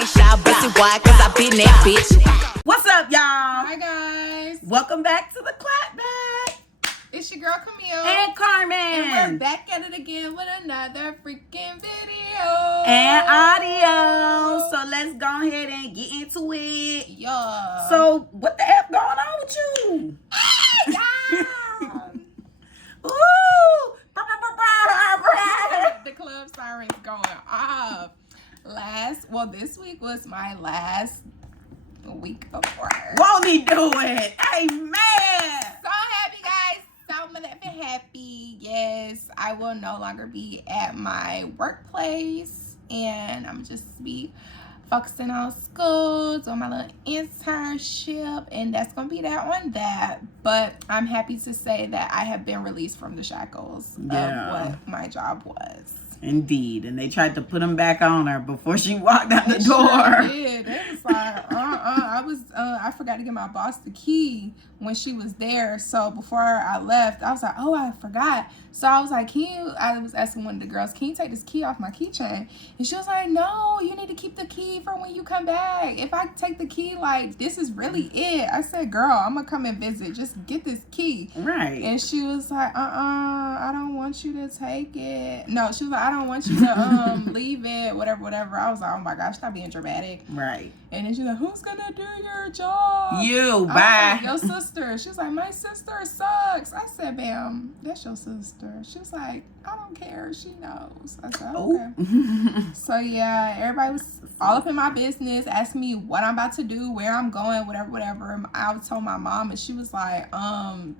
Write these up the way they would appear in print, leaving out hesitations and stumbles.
ain't shy, pussy wide, cause I been that bitch. What's up, y'all? Hi, guys. Welcome back to the Clapback. It's your girl, Camille. And Carmen. And we're back at it again with another freaking video. And audio. So let's go ahead and get into it. Yeah. So, what the F going on with you? Yeah. Ooh. The club siren's going off. This week was my last week of work. Won't he do it? Amen. So happy, guys. So motherfucking happy. Yes, I will no longer be at my workplace, and I'm just be focusing on school, doing my little internship, and that's gonna be that on that. But I'm happy to say that I have been released from the shackles of what my job was. Indeed, and they tried to put him back on her before she walked out the door. Sure did. It was like, I forgot to give my boss the key when she was there. So before I left, I was like, oh, I forgot. So I was like, I was asking one of the girls, can you take this key off my keychain? And she was like, no, you need to keep the key for when you come back. If I take the key, like, this is really it. I said, girl, I'm going to come and visit. Just get this key. Right. And she was like, I don't want you to take it. No, she was like, I don't want you to leave it, whatever. I was like, oh my gosh, stop being dramatic. Right. And then she's like, who's going to do your job? You, bye. Like, your sister. She was like, my sister sucks. I said, bam, that's your sister. She was like, I don't care. She knows. I said, okay. So, yeah, everybody was all up in my business, asking me what I'm about to do, where I'm going, whatever. I told my mom, and she was like,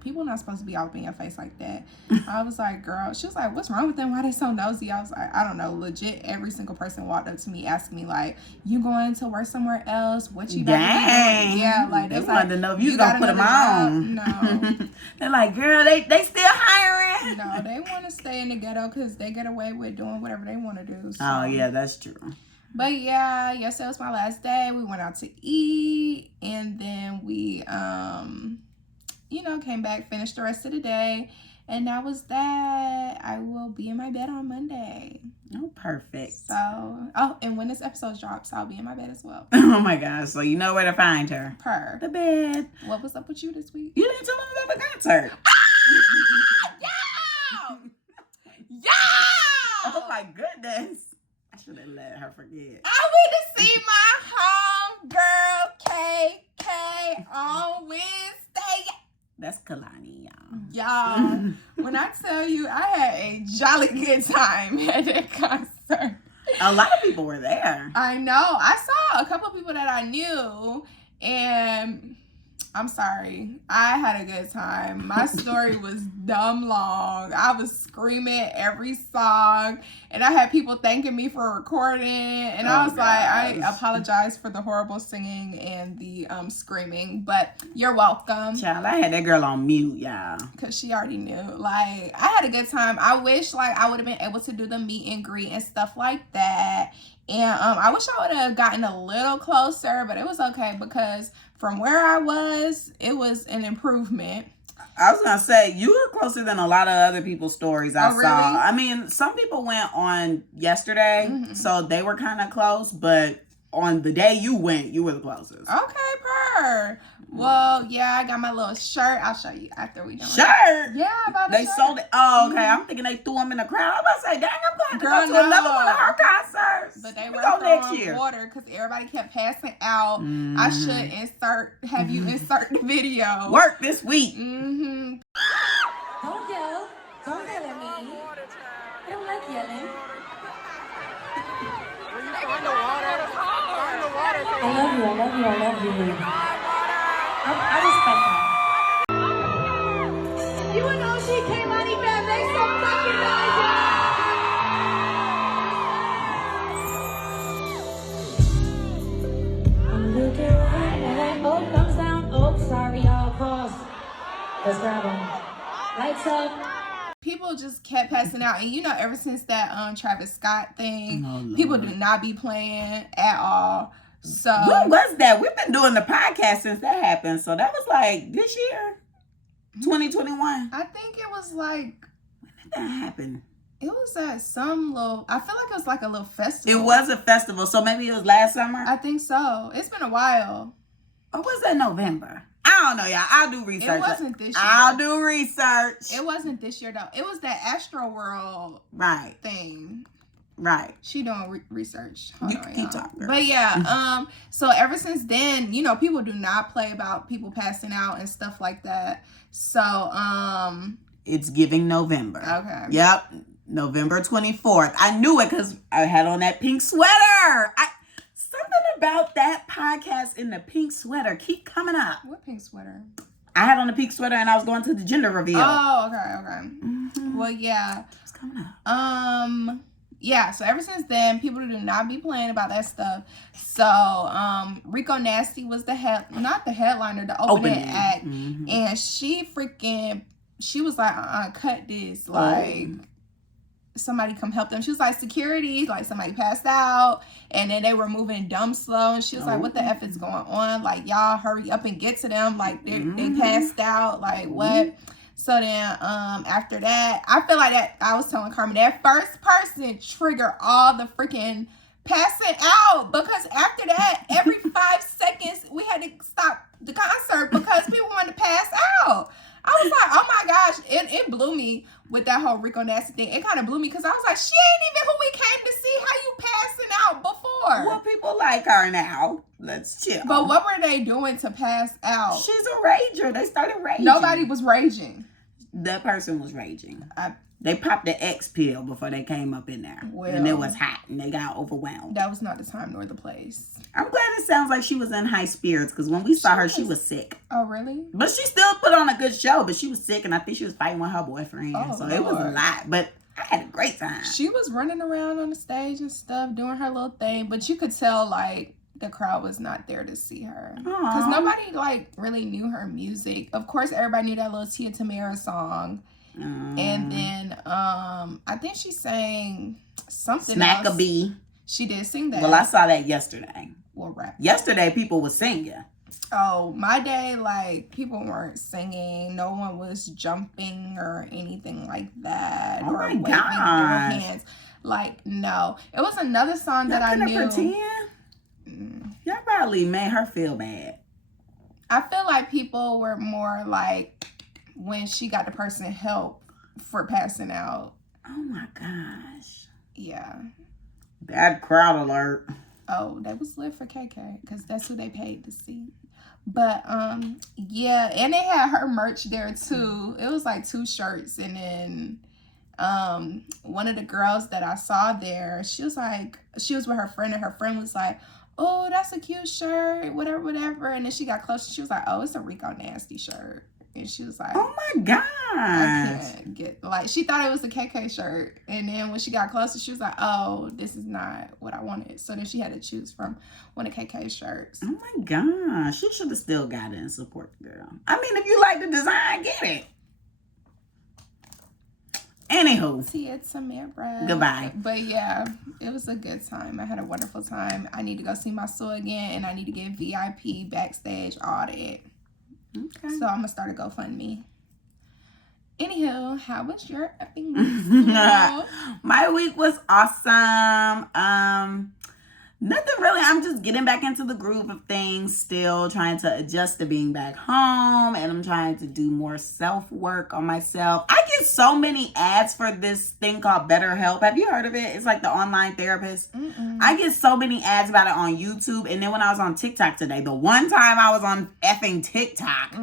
people not supposed to be all up in your face like that. I was like, girl. She was like, what's wrong with them? Why they so nosy? I was like, I don't know. Legit, every single person walked up to me asking me, like, you going to work somewhere else? What you about to be doing? Yeah, like, they wanted to know if you gonna put them on. No. They're like, girl, they still hiring. No, they want to stay in the ghetto because they get away with doing whatever they want to do. So. Oh, yeah, that's true. But yeah, yesterday was my last day. We went out to eat, and then we, came back, finished the rest of the day, and that was that. I will be in my bed on Monday. Oh, perfect. So, and when this episode drops, I'll be in my bed as well. Oh my gosh, so you know where to find her. The bed. What was up with you this week? You didn't tell me about the concert. Yeah! Oh my goodness. I should have let her forget. I went to see my homegirl KK on Wednesday. That's Kalani, y'all. Y'all, when I tell you I had a jolly good time at that concert. A lot of people were there. I know. I saw a couple of people that I knew, and I'm sorry. I had a good time. My story was dumb long. I was screaming every song, and I had people thanking me for recording, and I was like, I apologize for the horrible singing and the screaming, but you're welcome. Child, I had that girl on mute, y'all. Because she already knew. Like, I had a good time. I wish, like, I would have been able to do the meet and greet and stuff like that. And I wish I would have gotten a little closer, but it was okay because from where I was, it was an improvement. I was going to say, you were closer than a lot of other people's stories I saw. Really? I mean, some people went on yesterday, so they were kind of close, but on the day you went, you were the closest. Okay, Well, yeah, I got my little shirt. I'll show you after we done. Shirt? Yeah, I bought a They shirt. sold it. Oh, okay. I'm thinking they threw them in the crowd. I was about to say, dang, I'm going to go to another one of her concerts. But they were throwing water because everybody kept passing out. I should have you insert the video. Work this week. Don't yell. Don't yell at me. I don't like yelling. I love you. I respect that. You and OG came on event. Make some fucking noise, y'all. I'm looking right and oh, thumbs down. Oh, sorry, y'all. Pause. Let's grab them. Lights up. People just kept passing out, and ever since that Travis Scott thing, people do not be playing at all. So when was that? We've been doing the podcast since that happened, so that was like this year, 2021. I think it was like when did that happen? It was at some little, I feel like it was like a little festival. It was a festival, so maybe it was last summer? I think so. It's been a while. Or was that November? I don't know, y'all. I'll do research. It wasn't this year. I'll do research. It wasn't this year, though. It was that Astro World thing. Right. She doing research. Hold you on, keep y'all. talking, girl. But yeah, so ever since then, you know, people do not play about people passing out and stuff like that. So, it's giving November. Okay. Yep. November 24th. I knew it because I had on that pink sweater. Something about that podcast in the pink sweater keep coming up. What pink sweater? I had on the pink sweater and I was going to the gender reveal. Oh, okay. Mm-hmm. Well, yeah. It's coming up. Yeah, so ever since then, people do not be playing about that stuff. So, Rico Nasty was not the headliner, the opening act. Mm-hmm. And she was like, cut this. Like, somebody come help them. She was like, security, like somebody passed out. And then they were moving dumb slow. And she was like, what the F is going on? Like, y'all hurry up and get to them. Like, they passed out. Like, what? So then, after that, I feel like that, I was telling Carmen, that first person triggered all the freaking passing out. Because after that, every 5 seconds, we had to stop the concert because people wanted to pass out. I was like, oh my gosh, it blew me with that whole Rico Nasty thing. It kind of blew me because I was like, she ain't even who we came to see. How you passing out before? Well, people like her now. Let's chill. But what were they doing to pass out? She's a rager. They started raging. Nobody was raging. That person was raging. They popped the X pill before they came up in there. Well, and it was hot and they got overwhelmed. That was not the time nor the place. I'm glad it sounds like she was in high spirits because when we saw her, she was sick. Oh, really? But she still put on a good show, but she was sick and I think she was fighting with her boyfriend. Oh, so Lord. It was a lot, but I had a great time. She was running around on the stage and stuff, doing her little thing, but you could tell, like, the crowd was not there to see her. Because nobody, like, really knew her music. Of course, everybody knew that little Tia Tamera song. And then I think she sang something Smack else. a bee. She did sing that. Well, I saw that yesterday. Well, rap. Yesterday, people were singing. Oh, my day, like, people weren't singing. No one was jumping or anything like that. Oh, or my waving their gosh. hands. Like, no. It was another song that I knew. Pretend? Y'all probably made her feel bad. I feel like people were more like when she got the person help for passing out. Oh my gosh. Yeah. Bad crowd alert. Oh, that was lit for KK because that's who they paid to see. But yeah, and they had her merch there too. It was like 2 shirts, and then one of the girls that I saw there, she was with her friend, and her friend was like, oh, that's a cute shirt, whatever. And then she got close and she was like, oh, it's a Rico Nasty shirt. And she was like, oh my gosh. I can't get, like, she thought it was a KK shirt. And then when she got closer, she was like, oh, this is not what I wanted. So then she had to choose from one of KK's shirts. Oh my gosh. She should have still got it and support the girl. I mean, if you like the design, get it. Anywho. Tia Tamera. Goodbye. But yeah, it was a good time. I had a wonderful time. I need to go see my soul again, and I need to get VIP backstage, all that. Okay. So I'm going to start a GoFundMe. Anywho, how was your effing week? My week was awesome. Nothing really. I'm just getting back into the groove of things, still trying to adjust to being back home, and I'm trying to do more self-work on myself. I get so many ads for this thing called BetterHelp. Have you heard of it? It's like the online therapist. I get so many ads about it on YouTube, and then when I was on TikTok today, the one time I was on effing TikTok,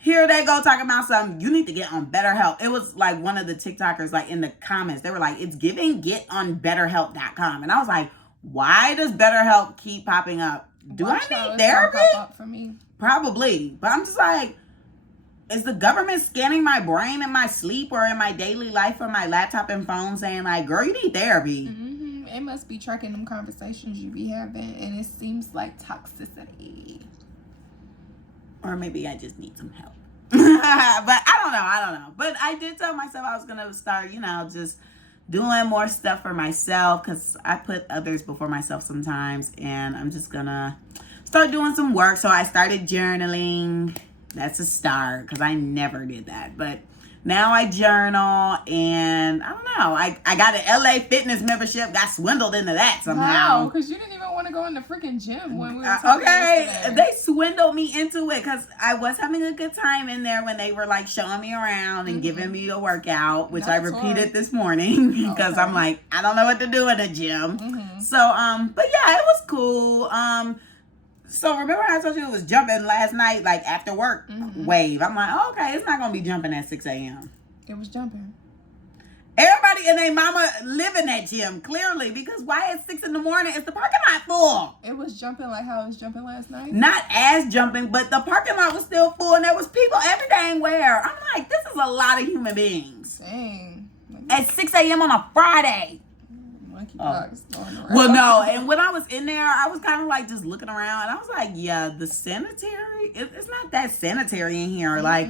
here they go talking about something. You need to get on BetterHelp. It was like one of the TikTokers, like in the comments, they were like, it's giving, get on BetterHelp.com. And I was like, why does BetterHelp keep popping up? Do I need therapy? Pop up for me. Probably. But I'm just like, is the government scanning my brain in my sleep or in my daily life on my laptop and phone saying like, girl, you need therapy? It must be tracking them conversations you be having, and it seems like toxicity. Or maybe I just need some help. But I don't know. But I did tell myself I was going to start, just doing more stuff for myself because I put others before myself sometimes, and I'm just gonna start doing some work. So I started journaling. That's a start because I never did that, but Now I journal, and I don't know. I got an LA Fitness membership. Got swindled into that somehow. Wow, because you didn't even want to go in the freaking gym when we were talking yesterday. They swindled me into it because I was having a good time in there when they were like showing me around and giving me a workout, which I repeated this morning because I'm like, I don't know what to do in the gym. So, but yeah, it was cool. So remember how I told you it was jumping last night, like after work wave. I'm like, okay, it's not going to be jumping at 6 a.m. It was jumping. Everybody and their mama live in that gym, clearly, because why at 6 in the morning is the parking lot full? It was jumping like how it was jumping last night? Not as jumping, but the parking lot was still full and there was people every dang where. I'm like, this is a lot of human beings. Dang. At 6 a.m. on a Friday. Well, no, and when I was in there, I was kind of like just looking around, and I was like, yeah, the sanitary, it's not that sanitary in here. Like,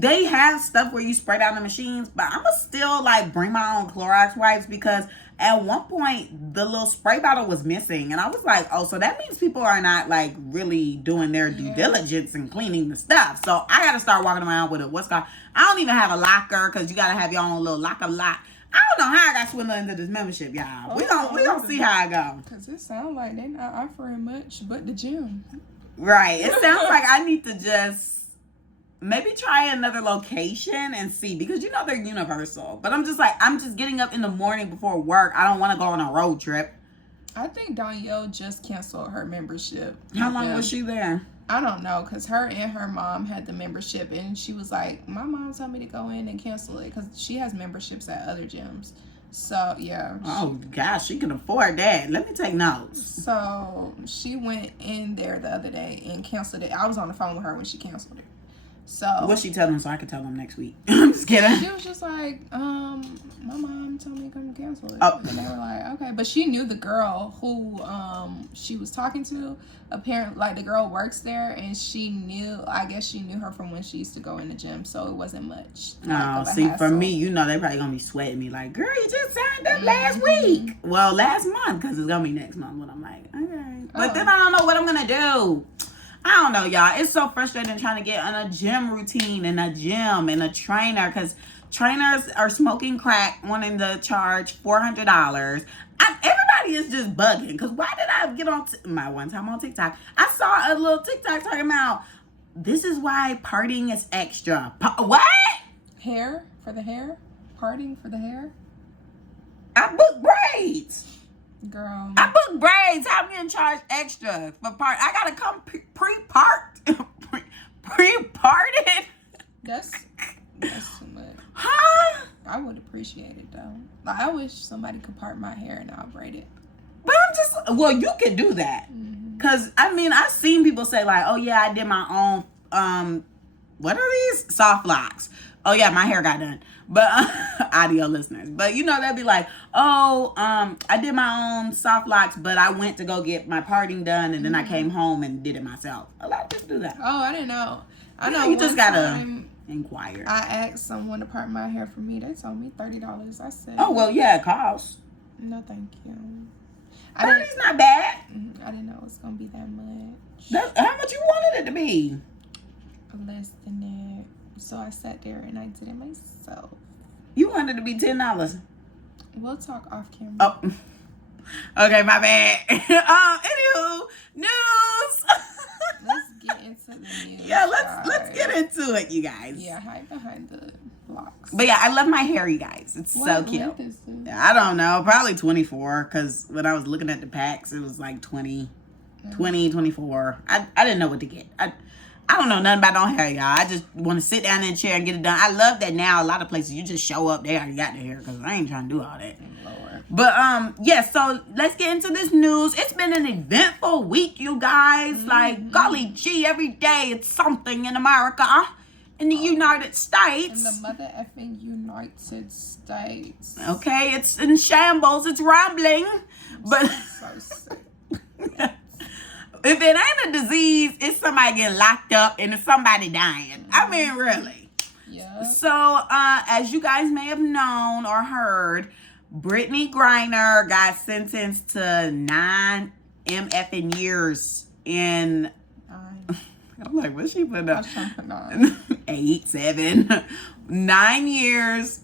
they have stuff where you spray down the machines, but I'm going to still like bring my own Clorox wipes because at one point the little spray bottle was missing, and I was like, oh, so that means people are not like really doing their due diligence and cleaning the stuff. So I got to start walking around with I don't even have a locker because you got to have your own little lock. I don't know how I got swindled into this membership, y'all. We don't see how I go. Because it sounds like they're not offering much but the gym. Right. It sounds like I need to just maybe try another location and see. Because, you know, they're universal. But I'm just getting up in the morning before work. I don't want to go on a road trip. I think Danielle just canceled her membership. How long was she there? I don't know, because her and her mom had the membership, and she was like, my mom told me to go in and cancel it because she has memberships at other gyms. So, yeah. Oh, gosh, she can afford that. Let me take notes. So, she went in there the other day and canceled it. I was on the phone with her when she canceled it. So what'd she tell them so I could tell them next week? I'm just kidding. She was just like, my mom told me to come cancel it. Oh. And they were like, okay. But she knew the girl who she was talking to. Apparently, like, the girl works there, and I guess she knew her from when she used to go in the gym, so it wasn't much. Oh, see, for me, you know, they probably gonna be sweating me like, girl, you just signed up last week. Well, last month, because it's gonna be next month. When I'm like, okay. But then I don't know what I'm gonna do. I don't know, y'all. It's so frustrating trying to get on a gym routine and a gym and a trainer because trainers are smoking crack, wanting to charge $400. Everybody is just bugging because why did I get on my one time on TikTok? I saw a little TikTok talking about this is why partying is extra. What? Hair for the hair? Partying for the hair? I booked braids. Girl. I booked braids. How am I getting charged extra for part? I gotta come pre-parted. That's too much. Huh? I would appreciate it though. Like, I wish somebody could part my hair and I'll braid it. But I'm just, well, you could do that. Cause I mean, I've seen people say like, oh yeah, I did my own, what are these? Soft locks. Oh yeah, my hair got done. But audio listeners, but you know, they'll be like, oh, I did my own soft locks, but I went to go get my parting done, and then I came home and did it myself. A lot of people do that. Oh, I didn't know. I know. You just gotta inquire. I asked someone to part my hair for me. They told me $30. I said, oh well, yeah, it costs. No, thank you. $30's not bad. I didn't know it was gonna be that much. That's how much you wanted it to be. Less than that. So I sat there and I did it myself. You wanted it to be $10. We'll talk off camera. Oh, okay, my bad. Anywho, news. Let's get into the news. Yeah, let's get into it, you guys. Yeah, hide behind the blocks. But yeah, I love my hair, you guys. It's so cute. What is this? I don't know, probably 24, because when I was looking at the packs, it was like 20, 24. I didn't know what to get. I don't know nothing about no hair, y'all. I just want to sit down in a chair and get it done. I love that now a lot of places you just show up, they already got their hair, because I ain't trying to do all that. Lord. But yeah, so let's get into this news. It's been an eventful week, you guys. Like, golly gee, every day it's something in America, in the United States. In the mother effing United States. Okay, it's in shambles, it's rambling. But So sick. if it ain't a disease, it's somebody getting locked up and it's somebody dying. I mean, really. Yeah. So, as you guys may have known or heard, Brittany Griner got sentenced to 9 MFing years in I'm like, what's she putting up? What's she putting on? 8, 7, 9 years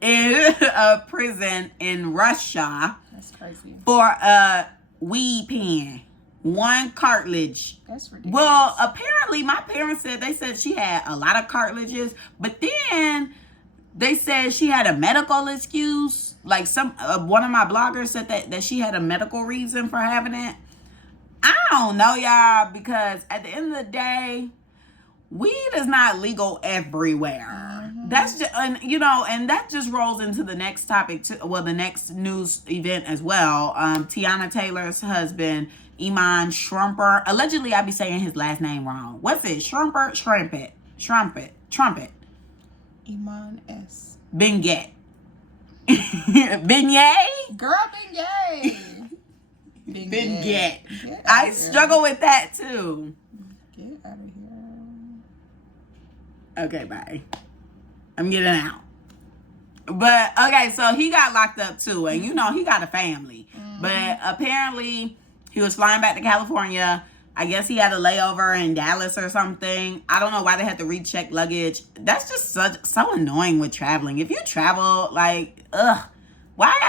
in a prison in Russia. That's crazy. For a weed pen. 1 cartridge. That's ridiculous. Well, apparently my parents said, they said she had a lot of cartridges, but then they said she had a medical excuse. Like one of my bloggers said that she had a medical reason for having it. I don't know, y'all, because at the end of the day, weed is not legal everywhere. That's just, and that just rolls into the next topic, the next news event as well. Tiana Taylor's husband, Iman Shumpert. Allegedly, I be saying his last name wrong. What's it? Shumpert? Trumpet. Iman S. Beignet. Beignet? Girl, Beignet. Beignet. I struggle with that too. Get out of here. Okay, bye. I'm getting out. But, okay, so he got locked up too. And he got a family. But apparently, he was flying back to California. I guess he had a layover in Dallas or something. I don't know why they had to recheck luggage. That's just so annoying with traveling. If you travel, why I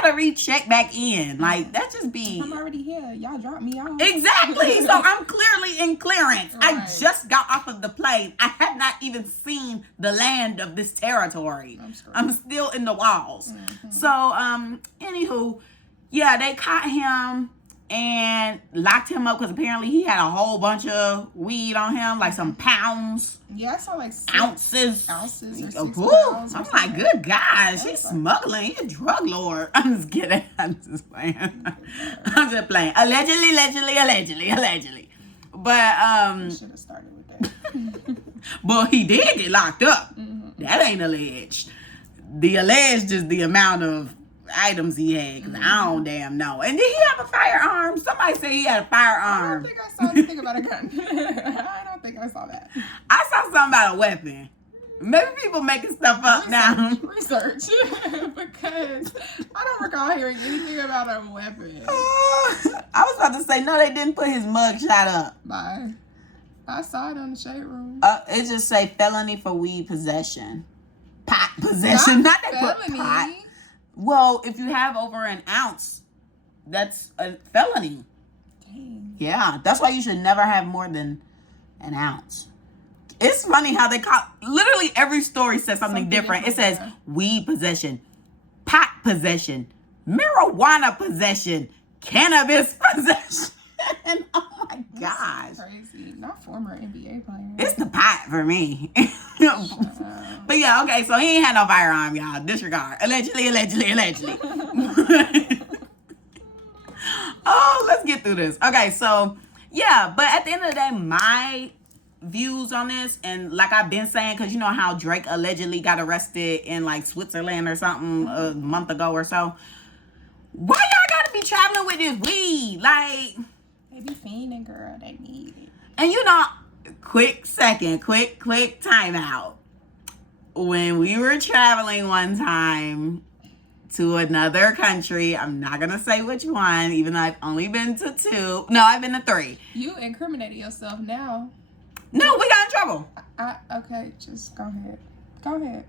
gotta recheck back in? Like, that just be... I'm already here. Y'all dropped me off. Exactly. So I'm clearly in clearance. Right. I just got off of the plane. I have not even seen the land of this territory. I'm still in the walls. So, anywho, yeah, they caught him and locked him up because apparently he had a whole bunch of weed on him, like some pounds. Yeah, I saw like ounces. Ounces or 6 Ooh, pounds. I'm like, good gosh, he's smuggling. He's a drug lord. I'm just kidding. I'm just playing. I'm just playing. Allegedly. But Should have started with that. but he did get locked up. That ain't alleged. The alleged is the amount of items he had, because I don't damn know. And did he have a firearm? Somebody said he had a firearm. I don't think I saw anything about a gun. I don't think I saw that. I saw something about a weapon. Maybe people making stuff up now. Research. Because I don't recall hearing anything about a weapon. I was about to say, no, they didn't put his mug shot up. Bye. I saw it on the shade room. It just say felony for weed possession. Pot possession. Not that put pot. Well, if you have over an ounce, that's a felony. Dang. Yeah, that's why you should never have more than an ounce. It's funny how they call, literally every story says something different. It says weed possession, pot possession, marijuana possession, cannabis possession. Oh my gosh. That's crazy. Not former NBA player. It's the pot for me. But yeah, okay, so he ain't had no firearm, y'all. Disregard. Allegedly. Oh, let's get through this. Okay, so yeah, but at the end of the day, my views on this, and like I've been saying, because you know how Drake allegedly got arrested in like Switzerland or something a month ago or so. Why y'all gotta be traveling with this weed? Like, they be fiending, girl. They need it. And quick timeout. When we were traveling one time to another country, I'm not gonna say which one, even though I've only been to 2. No, I've been to 3. You incriminating yourself now. No, we got in trouble. Okay, just go ahead.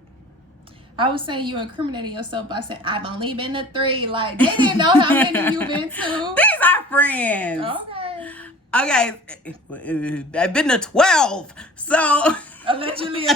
I was saying you incriminating yourself by saying I've only been to 3. Like, they didn't know how many you've been to. These are friends. Okay, I've been to 12. So allegedly.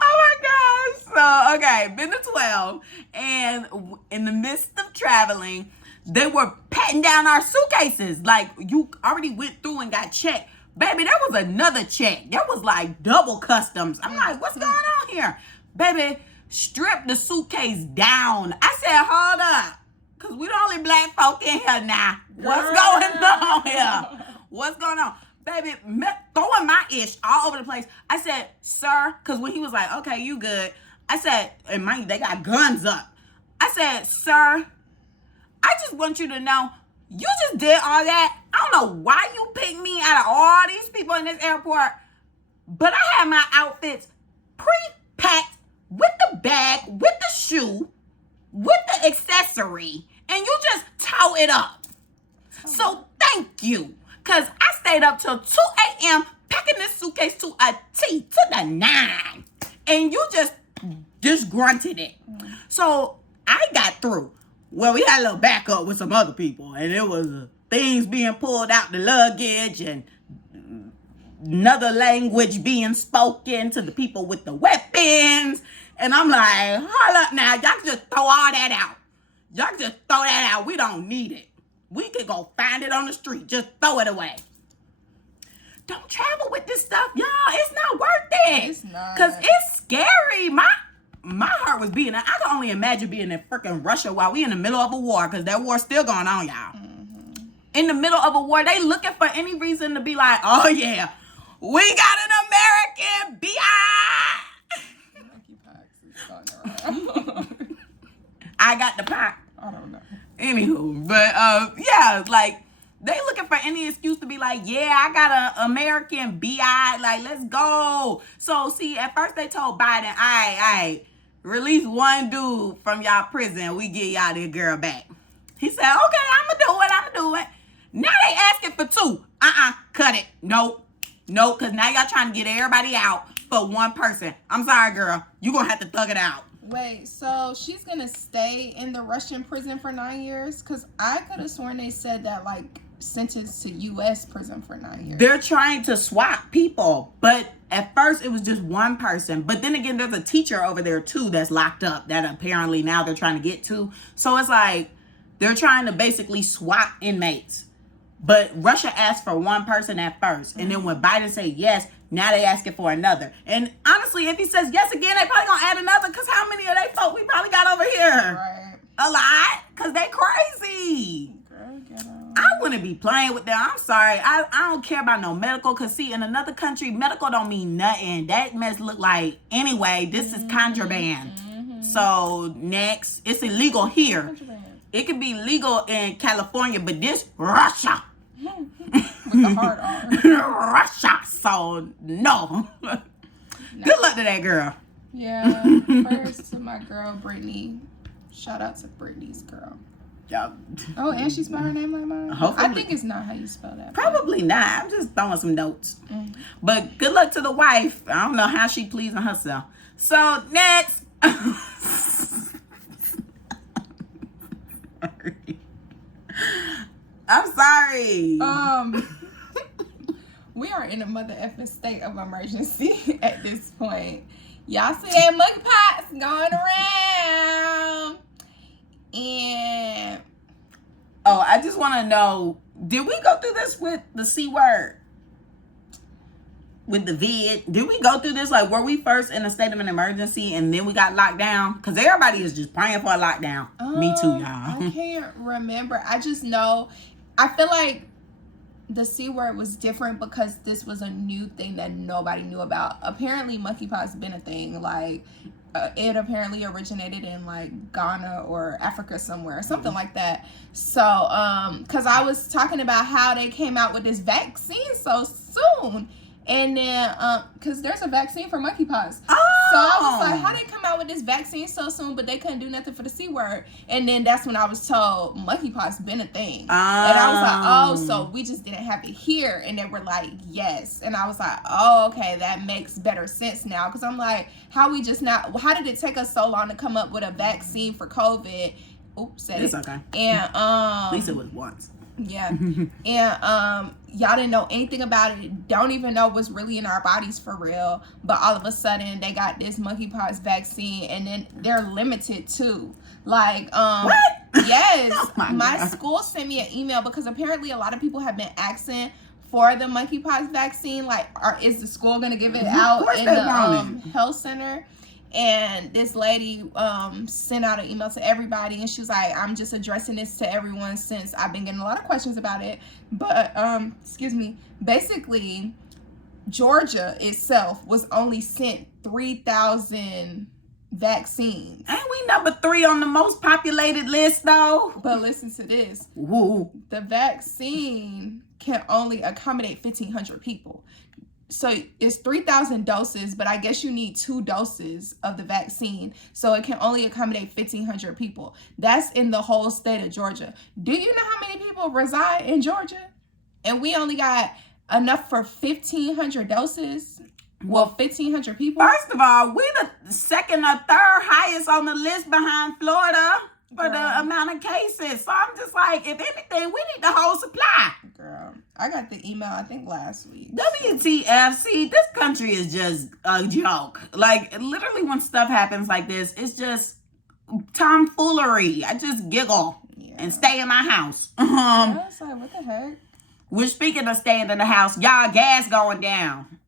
Oh my gosh. So, okay, been to 12. And in the midst of traveling, they were patting down our suitcases. Like, you already went through and got checked. Baby, there was another check. There was like double customs. I'm like, what's going on here? Baby, strip the suitcase down. I said, hold up. Because we the only black folk in here now. What's going on here? What's going on? Baby, throwing my ish all over the place. I said, sir, because when he was like, okay, you good. I said, and mind you, they got guns up. I said, sir, I just want you to know, you just did all that. I don't know why you picked me out of all these people in this airport, but I had my outfits pre-packed with the bag, with the shoe, with the accessory, and you just tow it up. So thank you. Because I stayed up till 2 a.m. packing this suitcase to a T, to the 9. And you just grunted it. So I got through. Well, we had a little backup with some other people. And it was things being pulled out the luggage and another language being spoken to the people with the weapons. And I'm like, hold up now. Y'all can just throw all that out. Y'all can just throw that out. We don't need it. We could go find it on the street. Just throw it away. Don't travel with this stuff, y'all. It's not worth it. It's not. Because it's scary. My heart was beating. I can only imagine being in freaking Russia while we in the middle of a war, because that war's still going on, y'all. Mm-hmm. In the middle of a war, they looking for any reason to be like, oh yeah, we got an American BI. I got the pot. I don't know. Anywho, but yeah, like they looking for any excuse to be like, yeah, I got an American BI, like let's go. So see, at first they told Biden, all right, release one dude from y'all prison, we get y'all this girl back. He said, okay, I'ma do it. Now they asking for 2. Cut it. Nope, because now y'all trying to get everybody out for one person. I'm sorry, girl, you gonna have to thug it out. Wait, so she's gonna stay in the Russian prison for 9 years? Because I could have sworn they said that, like, sentenced to U.S. prison for 9 years. They're trying to swap people, but at first it was just one person. But then again, there's a teacher over there too that's locked up that apparently now they're trying to get to. So it's like they're trying to basically swap inmates. But Russia asked for one person at first, and then when Biden said yes, now they asking for another. And honestly, if he says yes again, they probably gonna add another, because how many of they folk we probably got over here? Right. A lot, because they crazy. Girl, get out. I wouldn't be playing with them. I'm sorry. I don't care about no medical, because see, in another country, medical don't mean nothing. That mess look like, anyway, this is contraband. Mm-hmm. So next, it's illegal here. Contraband. It could be legal in California, but this Russia. With the hard R. Russia. So no. Good luck to that girl. Yeah. Prayers to my girl Brittany. Shout out to Brittany's girl. Yeah. Oh, and she spelled her name like mine? Hopefully. I think it's not how you spell that. Probably not. I'm just throwing some notes. But good luck to the wife. I don't know how she pleasing herself. So next. I'm sorry. We are in a mother effing state of emergency at this point. Y'all see that monkeypox going around. And I just want to know, did we go through this with the C word? With the vid? Did we go through this? Like, were we first in a state of an emergency and then we got locked down? Because everybody is just praying for a lockdown. Me too, y'all. I can't remember. I just know, I feel like the C word was different because this was a new thing that nobody knew about. Apparently, monkeypox been a thing. Like, it apparently originated in, like, Ghana or Africa somewhere, something like that. So, because I was talking about how they came out with this vaccine so soon. And then, because there's a vaccine for monkeypox. Oh. So I was like, how they come out with this vaccine so soon, but they couldn't do nothing for the C word? And then that's when I was told monkeypox been a thing. Oh. And I was like, oh, so we just didn't have it here. And they were like, yes. And I was like, oh, okay, that makes better sense now. Because I'm like, how did it take us so long to come up with a vaccine for COVID? Oops, it's okay. And at least it was once. Yeah. And y'all didn't know anything about it, don't even know what's really in our bodies for real, but all of a sudden they got this monkeypox vaccine, and then they're limited too. Like what? Yes. Oh my school sent me an email because apparently a lot of people have been asking for the monkeypox vaccine, like, is the school gonna give it out in the health center? And this lady sent out an email to everybody, and she was like, I'm just addressing this to everyone since I've been getting a lot of questions about it. But, basically, Georgia itself was only sent 3,000 vaccines. Ain't we number 3 on the most populated list, though? But listen to this. Woo. The vaccine can only accommodate 1,500 people. So it's 3,000 doses, but I guess you need 2 doses of the vaccine. So it can only accommodate 1,500 people. That's in the whole state of Georgia. Do you know how many people reside in Georgia? and we only got enough for 1,500 doses. Well, 1,500 people. First of all, we the second or third highest on the list behind Florida for the amount of cases. So I'm just like, if anything, we need the whole supply. Girl, I got the email, I think, last week. WTF, see, this country is just a joke. Like, literally when stuff happens like this, it's just tomfoolery. I just giggle and stay in my house. I was like, what the heck? We're speaking of staying in the house. Y'all, gas going down.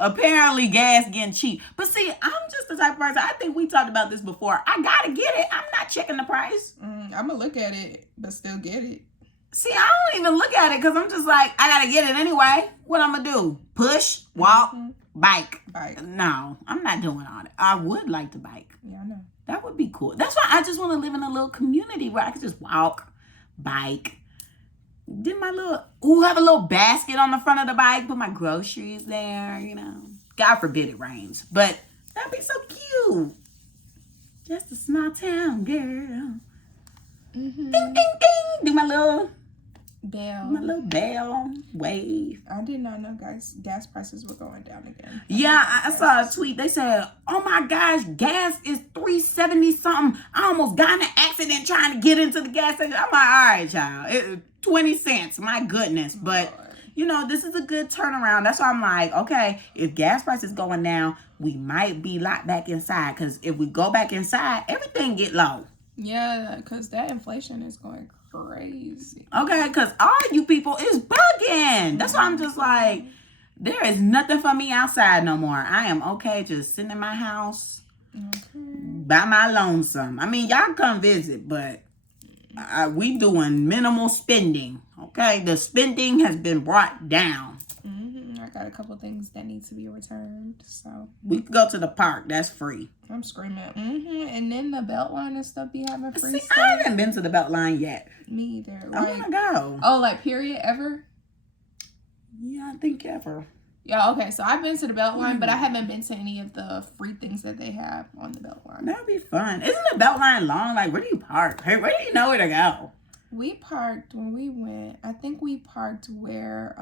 Apparently, gas getting cheap. But see, I'm just the type of person, I think we talked about this before. I gotta get it. I'm not checking the price. I'm gonna look at it, but still get it. See, I don't even look at it because I'm just like, I gotta get it anyway. What I'm gonna do? Push, walk, bike. No, I'm not doing all that. I would like to bike. Yeah, I know. That would be cool. That's why I just want to live in a little community where I can just walk, bike. Have a little basket on the front of the bike, put my groceries there, you know. God forbid it rains, but that'd be so cute. Just a small town girl. Ding, ding, ding. Do my little bell wave. I did not know, guys, gas prices were going down again. Yeah, I saw a tweet. They said, oh my gosh, gas is $3.70 something. I almost got in an accident trying to get into the gas station. I'm like, all right, child. 20 cents. My goodness. But, you know, this is a good turnaround. That's why I'm like, okay, if gas prices going down, we might be locked back inside. Because if we go back inside, everything get low. Yeah, because that inflation is going crazy. Okay, because all you people is bugging. That's why I'm just like, there is nothing for me outside no more. I am okay just sitting in my house by my lonesome. I mean, y'all come visit, but we doing minimal spending. Okay, the spending has been brought down. I got a couple things that need to be returned, so we can go to the park. That's free. I'm screaming. And then the Beltline and stuff be having free stuff. I haven't been to the Beltline yet. Me either. I want to go. Oh, like period ever? Yeah, I think ever. Yeah, okay. So I've been to the Beltline, but I haven't been to any of the free things that they have on the Beltline. That'd be fun. Isn't the Beltline long? Like, where do you park? Hey, where do you know where to go? We parked when we went. I think we parked where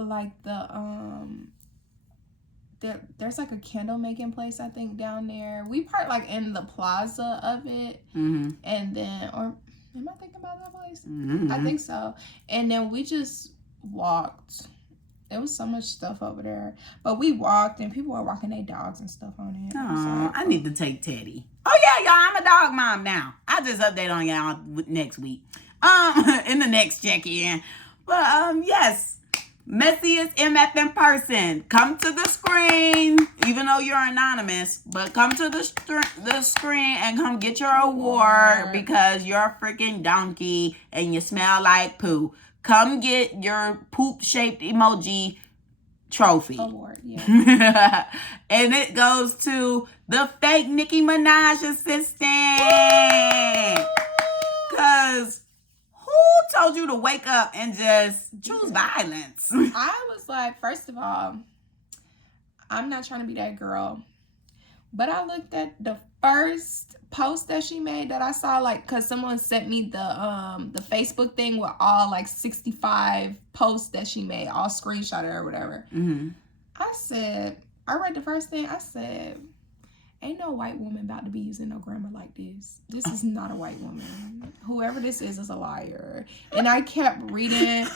like there's like a candle making place, I think, down there. We parked like in the plaza of it, and then, or am I thinking about that place? I think so. And then we just walked. There was so much stuff over there, but we walked and people were walking their dogs and stuff on it. Oh, I need to take Teddy. Oh yeah, y'all, I'm a dog mom now. I'll just update on y'all next week, in the next check-in. But yes. Messiest MF in person. Come to the screen, even though you're anonymous, but come to the screen and come get your award because you're a freaking donkey and you smell like poo. Come get your poop-shaped emoji trophy. Award, yeah. And it goes to the fake Nicki Minaj assistant. Because who told you to wake up and just choose violence? I was like, first of all, I'm not trying to be that girl, but I looked at the first post that she made that I saw, like, because someone sent me the Facebook thing with all like 65 posts that she made, all screenshotted or whatever. I read the first thing. I said, ain't no white woman about to be using no grammar like this. This is not a white woman. Whoever this is a liar. And I kept reading,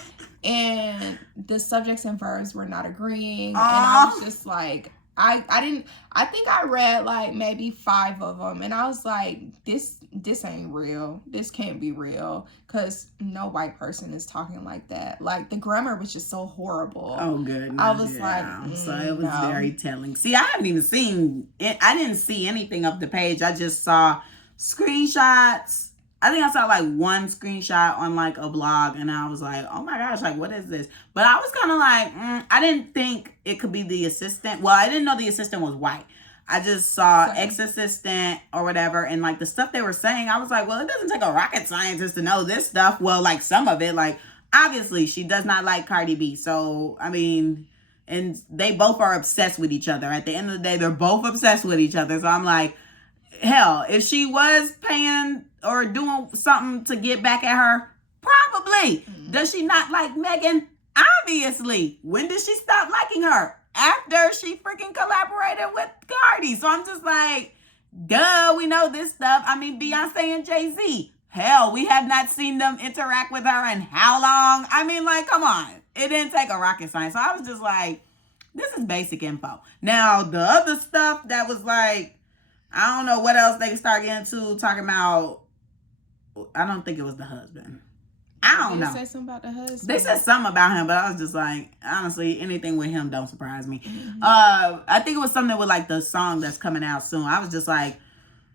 and the subjects and verbs were not agreeing. And I was just like, I think I read like maybe 5 of them, and I was like, this ain't real. This can't be real, because no white person is talking like that. Like, the grammar was just so horrible. Oh, good. I was like, so it was very telling. See, I haven't even seen it. I didn't see anything of the page. I just saw screenshots. I think I saw like one screenshot on like a blog, and I was like, oh my gosh, like, what is this? But I was kind of like, I didn't think it could be the assistant. Well, I didn't know the assistant was white. I just saw ex-assistant or whatever, and like the stuff they were saying, I was like, well, it doesn't take a rocket scientist to know this stuff. Well, like some of it, like obviously she does not like Cardi B. So, I mean, and they both are obsessed with each other. At the end of the day, they're both obsessed with each other. So I'm like, hell, if she was paying or doing something to get back at her, Probably. Does she not like Megan? Obviously. When did she stop liking her? After she freaking collaborated with Cardi. So I'm just like, duh, we know this stuff. I mean, Beyonce and Jay-Z. Hell, we have not seen them interact with her in how long? I mean, like, come on. It didn't take a rocket science. So I was just like, this is basic info. Now, the other stuff that was like, I don't know what else they start getting to, talking about, I don't think it was the husband. I don't know. They said something about the husband. They said something about him, but I was just like, honestly, anything with him don't surprise me. I think it was something with like the song that's coming out soon. I was just like,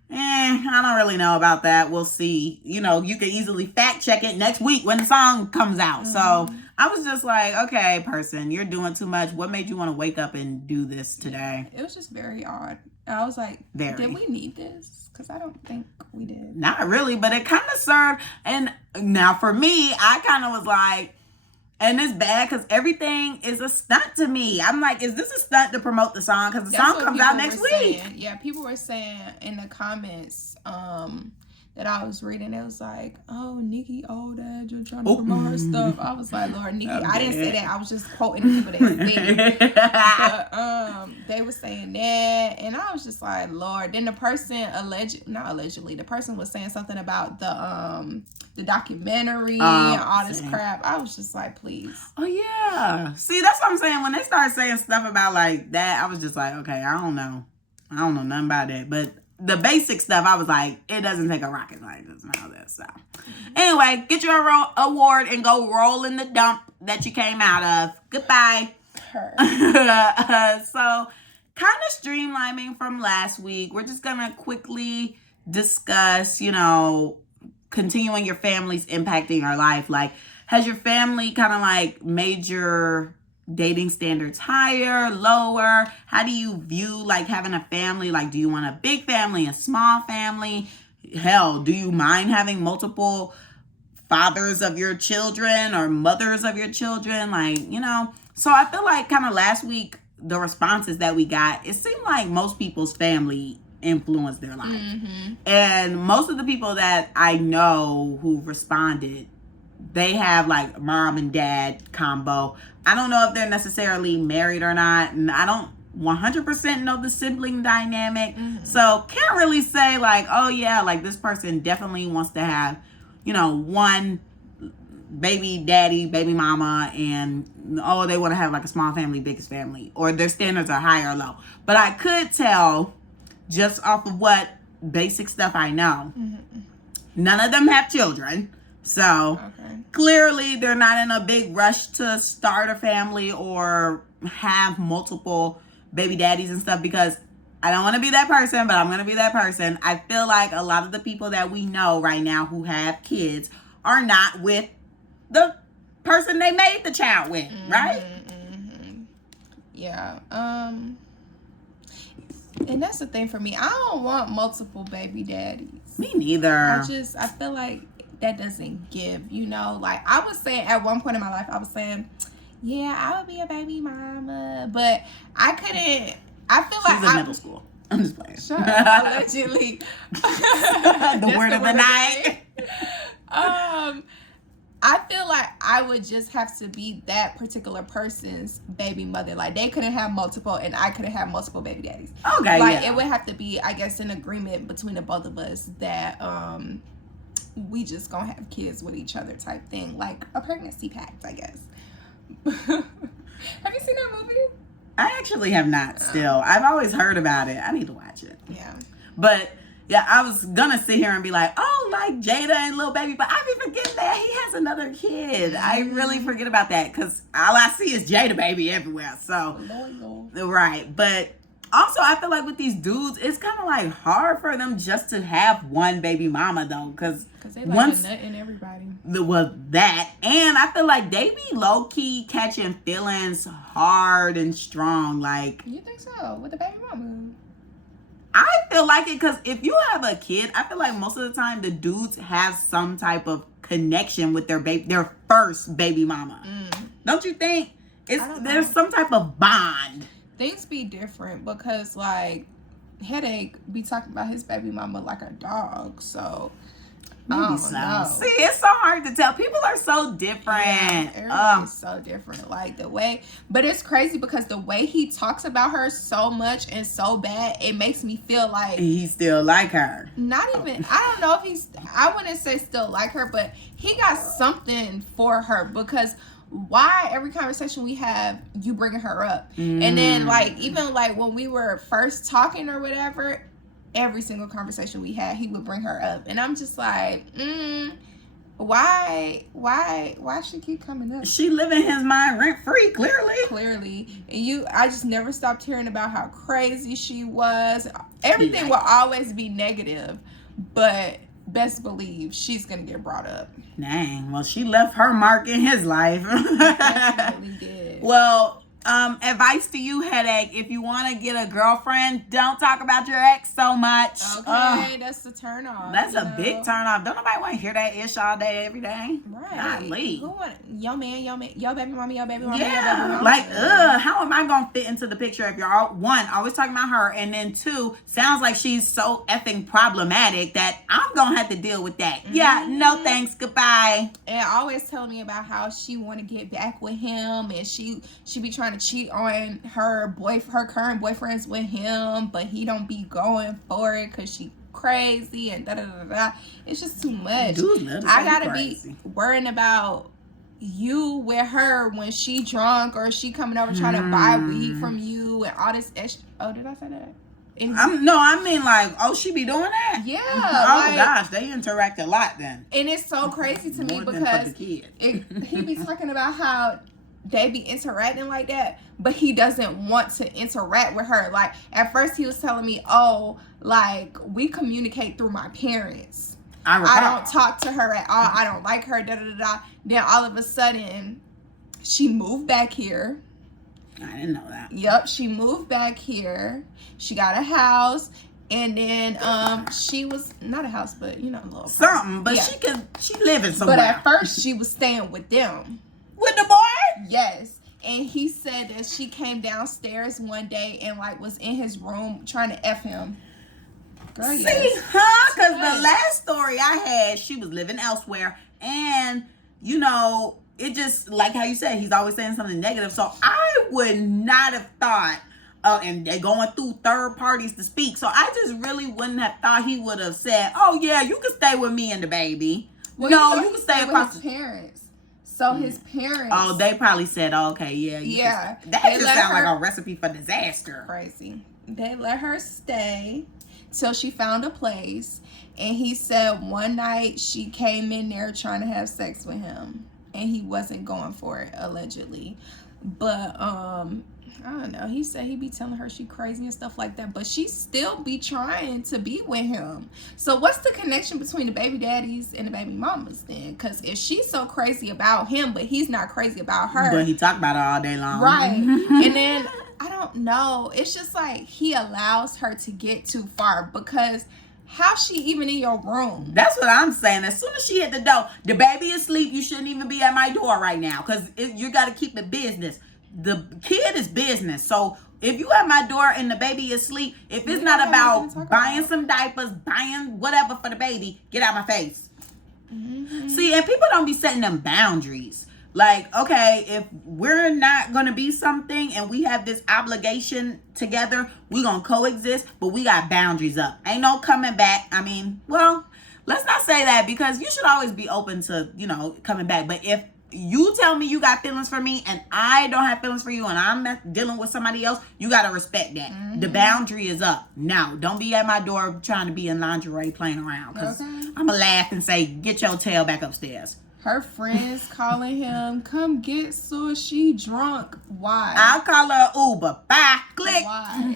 I don't really know about that. We'll see. You know, you can easily fact check it next week when the song comes out. So I was just like, okay, person, you're doing too much. What made you want to wake up and do this today? It was just very odd. I was like, did we need this? Because I don't think we did. Not really, but it kind of served. And now for me, I kind of was like, and it's bad because everything is a stunt to me. I'm like, is this a stunt to promote the song? Because the song comes out next week. Yeah, people were saying in the comments that I was reading, it was like, oh, Nicki old age and trying to promote her stuff. I was like, Lord, Nicki. I didn't say that. I was just quoting the people that said it. But they were saying that, and I was just like, Lord. Then the person the person was saying something about the documentary and all this crap. I was just like, please. Oh yeah. See, that's what I'm saying. When they started saying stuff about like that, I was just like, okay, I don't know nothing about that, but the basic stuff, I was like, it doesn't take a rocket scientist and all that stuff. Anyway, get your award and go roll in the dump that you came out of. Goodbye. So, kind of streamlining from last week. We're just going to quickly discuss, continuing your family's impacting your life. Like, has your family kind of like made your dating standards higher, lower? How do you view like having a family? Like, do you want a big family, a small family? Hell, do you mind having multiple fathers of your children or mothers of your children? Like, so I feel like kind of last week, the responses that we got, it seemed like most people's family influenced their life. And most of the people that I know who responded, they have like mom and dad combo. I don't know if they're necessarily married or not, and I don't 100% know the sibling dynamic. So can't really say like, oh yeah, like this person definitely wants to have, one baby daddy, baby mama, and they want to have like a small family, biggest family, or their standards are high or low. But I could tell just off of what basic stuff I know, none of them have children. So clearly they're not in a big rush to start a family or have multiple baby daddies and stuff, because I don't want to be that person, but I'm going to be that person. I feel like a lot of the people that we know right now who have kids are not with the person they made the child with, right? Yeah. And that's the thing for me. I don't want multiple baby daddies. Me neither. I feel like that doesn't give, like I was saying at one point in my life, I was saying, yeah, I would be a baby mama, but I couldn't. I feel like she's in middle school. I'm just playing. Shut up, allegedly. the word of the night. I feel like I would just have to be that particular person's baby mother. Like they couldn't have multiple, and I couldn't have multiple baby daddies. Okay, like it would have to be, I guess, an agreement between the both of us that we just gonna have kids with each other type thing, like a pregnancy pact, I guess. Have you seen that movie? I actually have not still. I've always heard about it. I need to watch it. Yeah. But yeah, I was gonna sit here and be like, oh, like Jada and Lil Baby, but I be forgetting that he has another kid. I really forget about that because all I see is Jada Baby everywhere. So, right. But also, I feel like with these dudes, it's kind of like hard for them just to have one baby mama though, because they like a nut in everybody. That, and I feel like they be low key catching feelings hard and strong. Like, you think so with the baby mama? I feel like it because if you have a kid, I feel like most of the time the dudes have some type of connection with their first baby mama. Don't you think? There's some type of bond. Things be different because like Headache be talking about his baby mama like a dog. So Maybe so. See, it's so hard to tell. People are so different. Yeah, everybody's so different. Like the way, but it's crazy because the way he talks about her so much and so bad, it makes me feel like he still like her. Not even, I don't know if I wouldn't say still like her, but he got something for her because why every conversation we have, you bringing her up. And then like, even like when we were first talking or whatever, every single conversation we had, he would bring her up. And I'm just like, why she keep coming up? She living his mind rent free, Clearly. And I just never stopped hearing about how crazy she was. Everything will always be negative, but best believe she's gonna get brought up. Dang, well, she left her mark in his life. Definitely did. Well, advice to you, Headache. If you want to get a girlfriend, don't talk about your ex so much. Okay, that's the turn off. That's a big turn off. Don't nobody want to hear that ish all day, every day. Right. Golly. Who want yo man, your baby mama, your baby mama, Yeah. your baby mama. Like, how am I going to fit into the picture if you're one, always talking about her, and then two, sounds like she's so effing problematic that I'm going to have to deal with that. Yeah, no thanks, goodbye. And always telling me about how she want to get back with him, and she be trying to cheat on her current boyfriends with him, but he don't be going for it because she crazy and da da da da. It's just too much. I gotta be worrying about you with her when she drunk or she coming over trying to buy weed from you and all this extra. Oh, did I say that? No, I mean like, she be doing that? Yeah. Oh gosh, they interact a lot then. And it's so crazy to me because he be talking about how they be interacting like that, but he doesn't want to interact with her. Like at first he was telling me, like we communicate through my parents. I don't talk to her at all. I don't like her, da da da da. Then all of a sudden she moved back here. I didn't know that. Yep, she moved back here. She got a house. And then she was not a house, but a little something. But she living somewhere. But at first she was staying with them. With the boy? Yes. And he said that she came downstairs one day and like was in his room trying to F him. Girl, see, because the last story I had, she was living elsewhere. And, it just, like how you said, he's always saying something negative. So I would not have thought, and they're going through third parties to speak. So I just really wouldn't have thought he would have said, oh, yeah, you can stay with me and the baby. Well, no, you can stay across his parents. So his parents. Oh, they probably said, okay, yeah. Yeah. That just sounds like a recipe for disaster. Crazy. They let her stay till she found a place. And he said one night she came in there trying to have sex with him. And he wasn't going for it, allegedly. But, I don't know. He said he be telling her she crazy and stuff like that, but she still be trying to be with him. So what's the connection between the baby daddies and the baby mamas then? Because if she's so crazy about him, but he's not crazy about her. But he talked about it all day long. Right. And then, I don't know. It's just like he allows her to get too far because how's she even in your room? That's what I'm saying. As soon as she hit the door, the baby is asleep. You shouldn't even be at my door right now because you got to keep it business. The kid is business. So if you at my door and the baby is asleep, if it's not about buying some diapers, buying whatever for the baby, get out my face. See, and people don't be setting them boundaries. Like, okay, if we're not going to be something and we have this obligation together, we're going to coexist, but we got boundaries up. Ain't no coming back. I mean, well, let's not say that because you should always be open to, coming back. But if you tell me you got feelings for me and I don't have feelings for you and I'm dealing with somebody else, you got to respect that. The boundary is up. Now, don't be at my door trying to be in lingerie playing around because I'm going to laugh and say, get your tail back upstairs. Her friends calling him, come get Sushi drunk. Why? I'll call her Uber. Bye. Click. Why?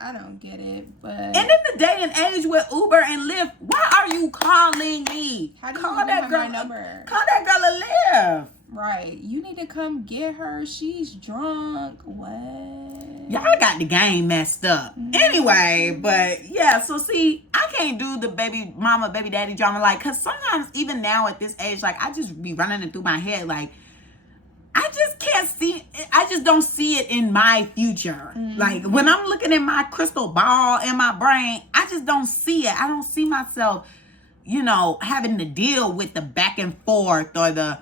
I don't get it. But and in the day and age with Uber and Lyft, why are you calling me? How do you call even that have girl? my number? Call that girl a Lyft. Right. You need to come get her. She's drunk. What? Y'all got the game messed up. Anyway, but yeah, so see, I can't do the baby mama, baby daddy drama, like, because sometimes even now at this age, like, I just be running it through my head, like, I just can't see, I just don't see it in my future. Like, when I'm looking at my crystal ball in my brain, I just don't see it. I don't see myself you know, having to deal with the back and forth or the,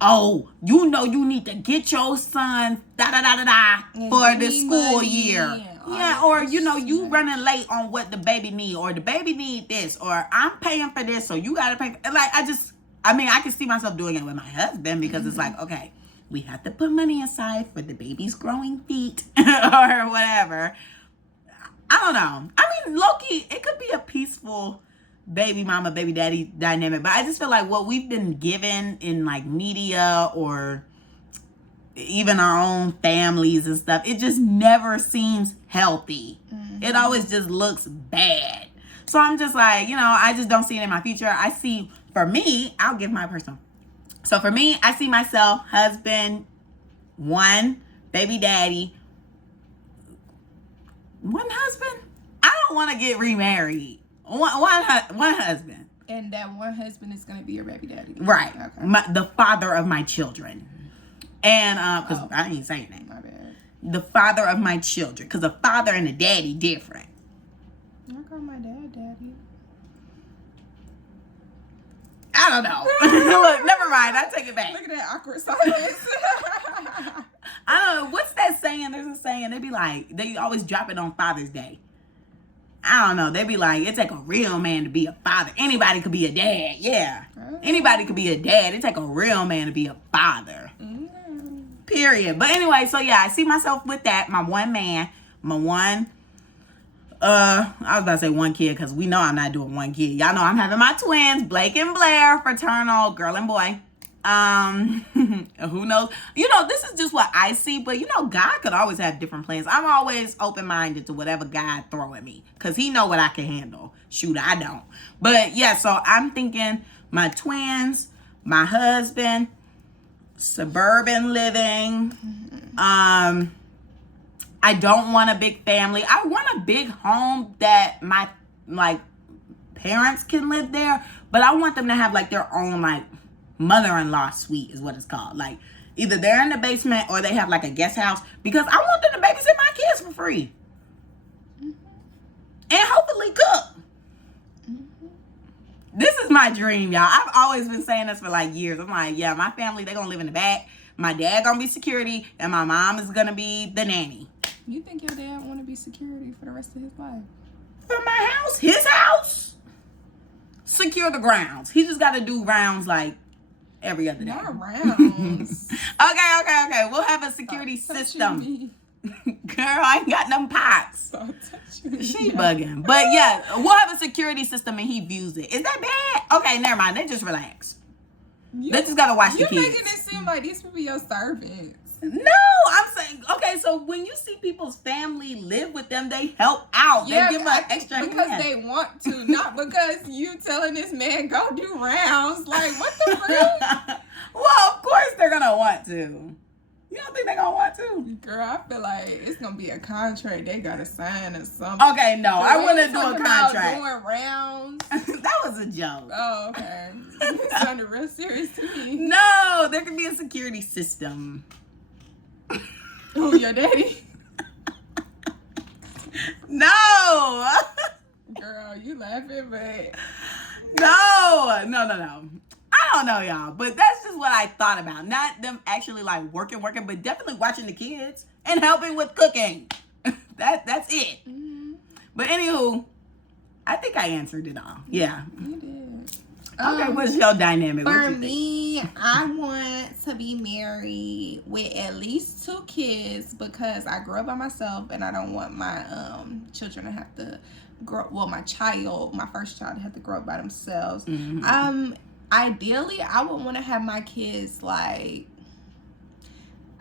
oh, you know, you need to get your son for the school year. Yeah, or, you know, you running late on what the baby need, or the baby need this, or I'm paying for this, so you got to pay for, like, I can see myself doing it with my husband, because it's like, okay, we have to put money aside for the baby's growing feet or whatever. I don't know. I mean, low-key, it could be a peaceful baby mama, baby daddy dynamic, but I just feel like what we've been given in like media or even our own families and stuff, it just never seems healthy. It always just looks bad. So I'm just like, you know, I just don't see it in my future. I see, for me, I'll give my personal. So for me, I see myself husband, one, baby daddy, one husband. I don't want to get remarried. One husband. And that one husband is going to be your baby daddy. Right. Okay. The father of my children. And, because I ain't saying that. My bad. The father of my children. Because a father and a daddy different. I call my dad daddy. I don't know. Look, never mind. I take it back. Look at that awkward silence. I don't know. What's that saying? There's a saying. They be like, they always drop it on Father's Day. I don't know. They be like, it take a real man to be a father. Anybody could be a dad. Yeah. Anybody could be a dad. It take a real man to be a father. Period. But anyway, so yeah, I see myself with that. My one man. My one. I was about to say one kid, because we know I'm not doing one kid. Y'all know I'm having my twins, Blake and Blair, fraternal, girl and boy. Who knows? You know, this is just what I see, but you know, God could always have different plans. I'm always open-minded to whatever God throw at me, because he know what I can handle. Shoot, I don't. But yeah, so I'm thinking my twins, my husband, suburban living. I don't want a big family. I want a big home that my like parents can live there, but I want them to have like their own like mother-in-law suite is what it's called. Like either they're in the basement or they have like a guest house, because I want them to babysit my kids for free. And hopefully cook. This is my dream, y'all. I've always been saying this for like years. I'm like, yeah, my family, they're gonna live in the back. My dad gonna be security, and my mom is gonna be the nanny. You think your dad want to be security for the rest of his life? For my house? His house? Secure the grounds. He just got to do rounds like every other day. Not rounds. Okay. We'll have a security system. Girl, I ain't got them pots. She bugging. But yeah, we'll have a security system and he views it. Is that bad? Okay, never mind. They just relax. They just got to watch the kids. You're making it seem like these people your servants. No, I'm saying, okay, so when you see people's family live with them, they help out. Yeah, they give an extra because hand. they want to, not because you telling this man go do rounds. Like, what the frick? Well, of course they're going to want to. You don't think they're going to want to? Girl, I feel like it's going to be a contract they got to sign or something. Okay, no, I wouldn't do a contract. Doing rounds. That was a joke. Oh, okay. It sounded real serious to me. No, there could be a security system. Oh, your daddy? No. Girl, you laughing, but... No. I don't know, y'all. But that's just what I thought about. Not them actually like working, but definitely watching the kids and helping with cooking. That's it. Mm-hmm. But anywho, I think I answered it all. Yeah. You did. Okay, what's your dynamic? For me, I want to be married with at least 2 kids because I grew up by myself and I don't want my children to have to grow. Well, my first child, to have to grow up by themselves. Mm-hmm. Ideally, I would want to have my kids like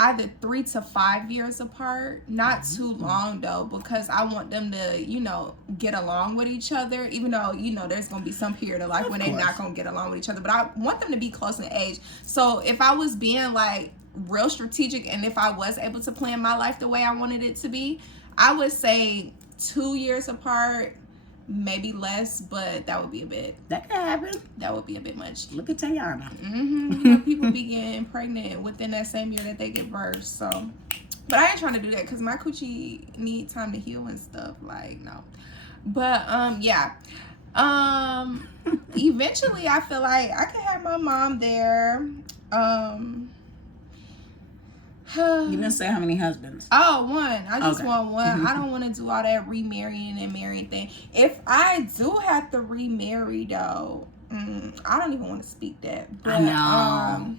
either 3 to 5 years apart, not too long though, because I want them to, get along with each other, even though, there's going to be some period of life when they're not going to get along with each other, but I want them to be close in age. So if I was being like real strategic and if I was able to plan my life the way I wanted it to be, I would say 2 years apart, maybe less, but that would be a bit. That could happen. That would be a bit much. Look at Tayana. Mm-hmm. People be getting pregnant within that same year that they give birth. So, but I ain't trying to do that because my coochie need time to heal and stuff. Like, no. But yeah, Eventually, I feel like I could have my mom there. You didn't say how many husbands. Oh, one. I just Okay. want one. I don't want to do all that remarrying and marrying thing. If I do have to remarry, though, I don't even want to speak that. But, I know.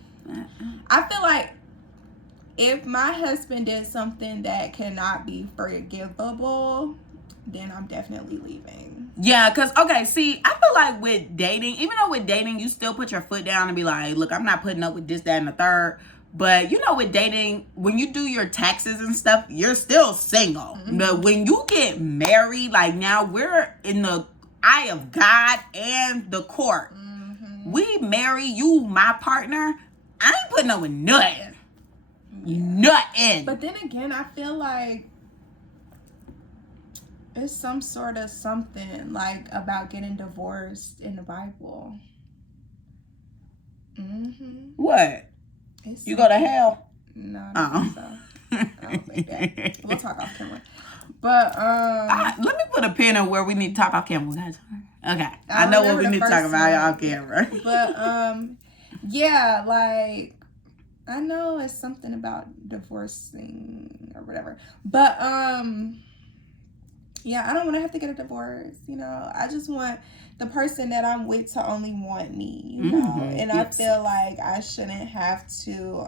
I feel like if my husband did something that cannot be forgivable, then I'm definitely leaving. Yeah, because, okay, see, I feel like with dating, even though with dating, you still put your foot down and be like, look, I'm not putting up with this, that, and the third. But, you know, with dating, when you do your taxes and stuff, you're still single. But when you get married, like now we're in the eye of God and the court. We marry you, my partner. I ain't putting up with nothing. Nothing. But then again, I feel like it's some sort of something like about getting divorced in the Bible. What? You go to hell? No, I don't think so. I don't think that. We'll talk off camera. But let me put a pin on where we need to talk off camera, guys. Okay, I know what we need to talk about off camera. But yeah, like I know it's something about divorcing or whatever. But yeah, I don't want to have to get a divorce. You know, I just want the person that I'm with to only want me. You know, and I feel like I shouldn't have to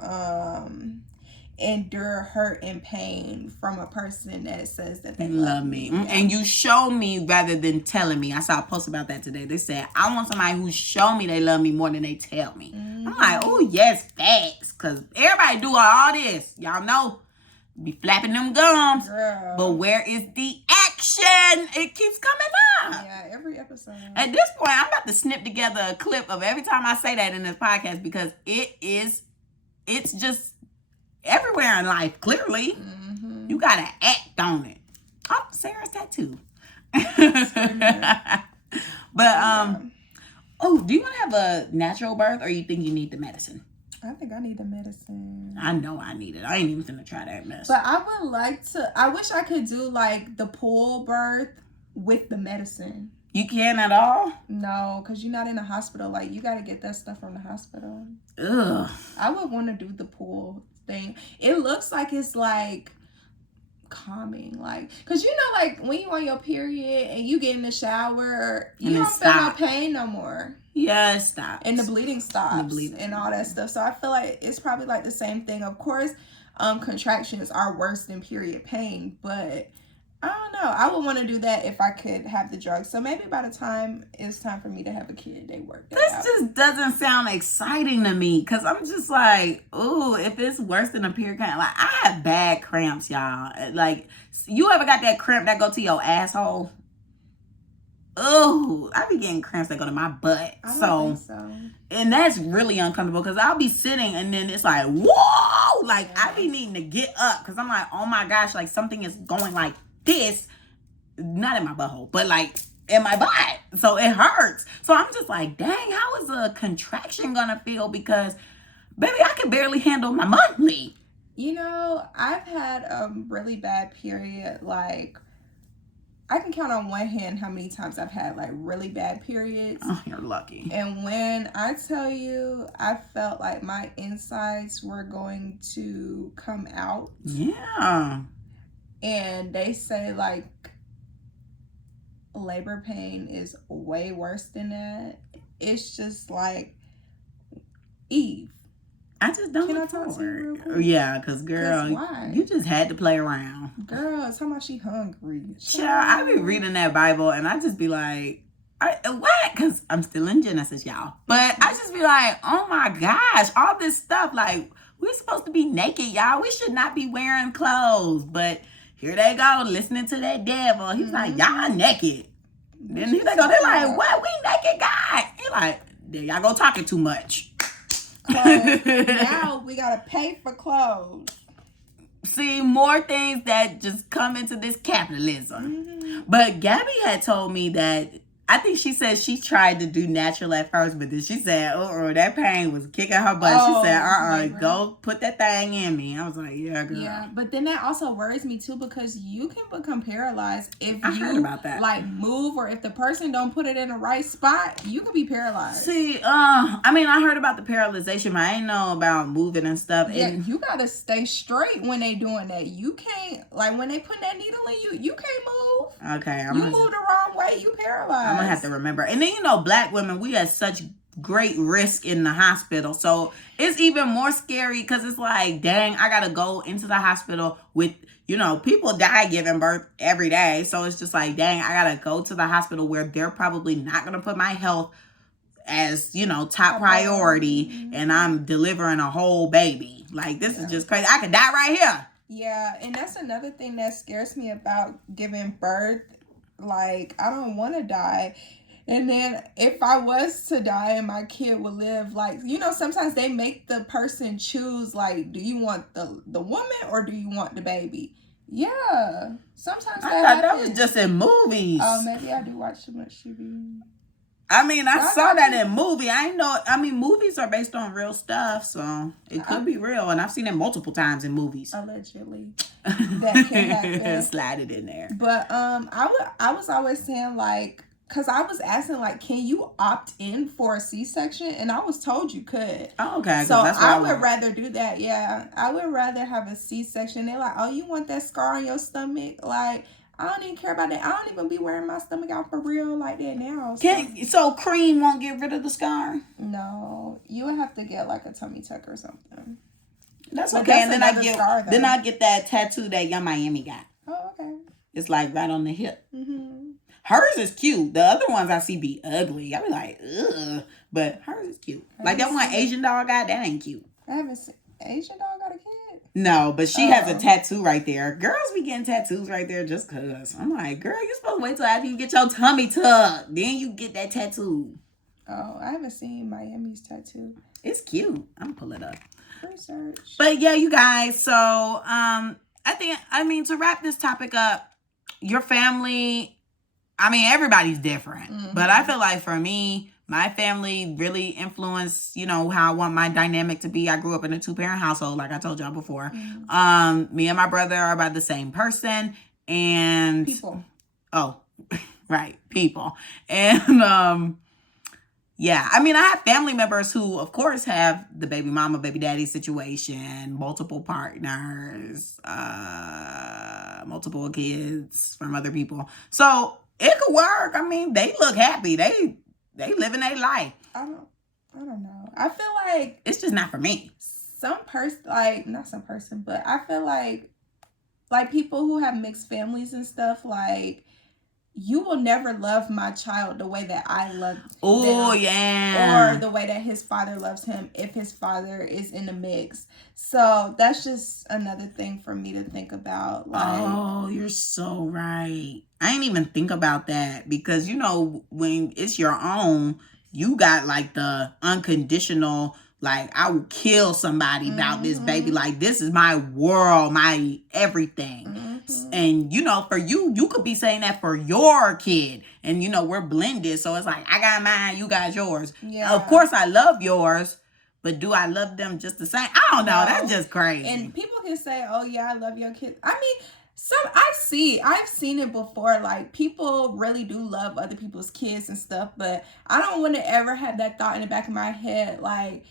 endure hurt and pain from a person that says that they love me. And you show me rather than telling me. I saw a post about that today. They said, I want somebody who show me they love me more than they tell me. I'm like, oh, yes, facts. Because everybody do all this. Y'all know. Be flapping them gums. Girl. But where is the action? It keeps coming up. Yeah, every episode. At this point, I'm about to snip together a clip of every time I say that in this podcast because it's just everywhere in life, clearly. You gotta act on it. Oh, Sarah's tattoo. But oh, do you want to have a natural birth or you think you need the medicine? I think I need the medicine. I know I need it. I ain't even gonna try that mess. But I would like to, I wish I could do like the pool birth with the medicine. You can't at all? No, because you're not in the hospital. Like, you got to get that stuff from the hospital. Ugh. I would want to do the pool thing. It looks like it's like calming. Like, because you know, like when you on your period and you get in the shower, you don't feel no pain no more. Yeah, it stops. And the bleeding stops. And all that stuff. So I feel like it's probably like the same thing. Of course, contractions are worse than period pain, but I don't know. I would want to do that if I could have the drugs. So maybe by the time it's time for me to have a kid, they work that out. This just doesn't sound exciting to me because I'm just like, ooh, if it's worse than a period cramp. Like, I have bad cramps, y'all. Like, you ever got that cramp that go to your asshole? Oh, I be getting cramps that go to my butt. I don't think so. And that's really uncomfortable because I'll be sitting and then it's like, whoa! Like, I be needing to get up because I'm like, oh my gosh, like something is going like this. Not in my butthole, but like in my butt. So it hurts. So I'm just like, dang, how is a contraction gonna feel? Because, baby, I can barely handle my monthly. You know, I've had a really bad period, like, I can count on one hand how many times I've had like really bad periods. Oh, you're lucky. And when I tell you, I felt like my insides were going to come out. Yeah. And they say like labor pain is way worse than that. It's just like Eve. I just don't. Can I talk to you real quick? Yeah, because girl, you just had to play around. Girl, talking about she hungry. Child, I be reading that Bible and I just be like, what? Because I'm still in Genesis, y'all. But I just be like, oh my gosh, all this stuff. Like, we're supposed to be naked, y'all. We should not be wearing clothes. But here they go, listening to that devil. He's like, y'all naked. Then here they go, they're like, what? We naked, God. He like, there y'all go talking too much. Now we gotta pay for clothes. See, more things that just come into this capitalism. But Gabby had told me that I think she said she tried to do natural at first, but then she said, that pain was kicking her butt. She said, go put that thing in me. I was like, yeah, girl. Yeah, but then that also worries me too, because you can become paralyzed if I heard about that. Like move, or if the person don't put it in the right spot, you could be paralyzed. See, I heard about the paralyzation, but I didn't know about moving and stuff. Yeah, and you gotta stay straight when they doing that. You can't, like when they put that needle in you, you can't move. Okay, you move the wrong way, you paralyzed. I'm gonna have to remember. And then Black women, we have such great risk in the hospital, so it's even more scary because it's like, dang, I gotta go into the hospital with, people die giving birth every day, so it's just like, dang, I gotta go to the hospital where they're probably not gonna put my health as top priority, and I'm delivering a whole baby. Like, this is just crazy. I could die right here. Yeah, and that's another thing that scares me about giving birth. Like, I don't want to die. And then if I was to die and my kid would live, like, sometimes they make the person choose, like, do you want the woman or do you want the baby? Yeah. Sometimes I thought that was just in movies. Oh, maybe I do watch too much TV. I saw that in movie. Movies are based on real stuff, so it could be real. And I've seen it multiple times in movies. Allegedly. That can happen. Slide it in there. But I was always saying, like, because I was asking, like, can you opt in for a C-section? And I was told you could. Oh, okay. So I would rather do that, yeah. I would rather have a C-section. They're like, oh, you want that scar on your stomach? Like, I don't even care about that. I don't even be wearing my stomach out for real like that now. So cream won't get rid of the scar? No. You would have to get, like, a tummy tuck or something. That's okay. And then I get that tattoo that Young Miami got. Oh, okay. It's like right on the hip. Mm-hmm. Hers is cute. The other ones I see be ugly. I be like, ugh. But hers is cute. Like that one Asian doll got, that ain't cute. I haven't seen Asian doll got a kid? No, but she has a tattoo right there. Girls be getting tattoos right there just cause. I'm like, girl, you're supposed to wait till after you get your tummy tucked. Then you get that tattoo. Oh, I haven't seen Miami's tattoo. It's cute. I'm gonna pull it up. Research. But yeah, you guys. So to wrap this topic up, your family, everybody's different. Mm-hmm. But I feel like for me, my family really influenced, how I want my dynamic to be. I grew up in a 2-parent household, like I told y'all before. Mm-hmm. Me and my brother are about the same person. And people. Oh, right. People. And yeah, I have family members who, of course, have the baby mama, baby daddy situation, multiple partners, multiple kids from other people. So it could work. They look happy. They living their life. I don't know. I feel like it's just not for me. Not some person, but I feel like people who have mixed families and stuff, like, you will never love my child the way that I love them. Oh, yeah. Or the way that his father loves him if his father is in the mix. So that's just another thing for me to think about. Like, oh, you're so right. I ain't even think about that because, when it's your own, you got like the unconditional, like, I will kill somebody about this baby. Like, this is my world, my everything. Mm-hmm. And, for you could be saying that for your kid. And, we're blended. So it's like, I got mine, you got yours. Yeah. Of course, I love yours. But do I love them just the same? I don't know. No. That's just crazy. And people can say, oh, yeah, I love your kids. I've seen it before. Like, people really do love other people's kids and stuff. But I don't want to ever have that thought in the back of my head, like,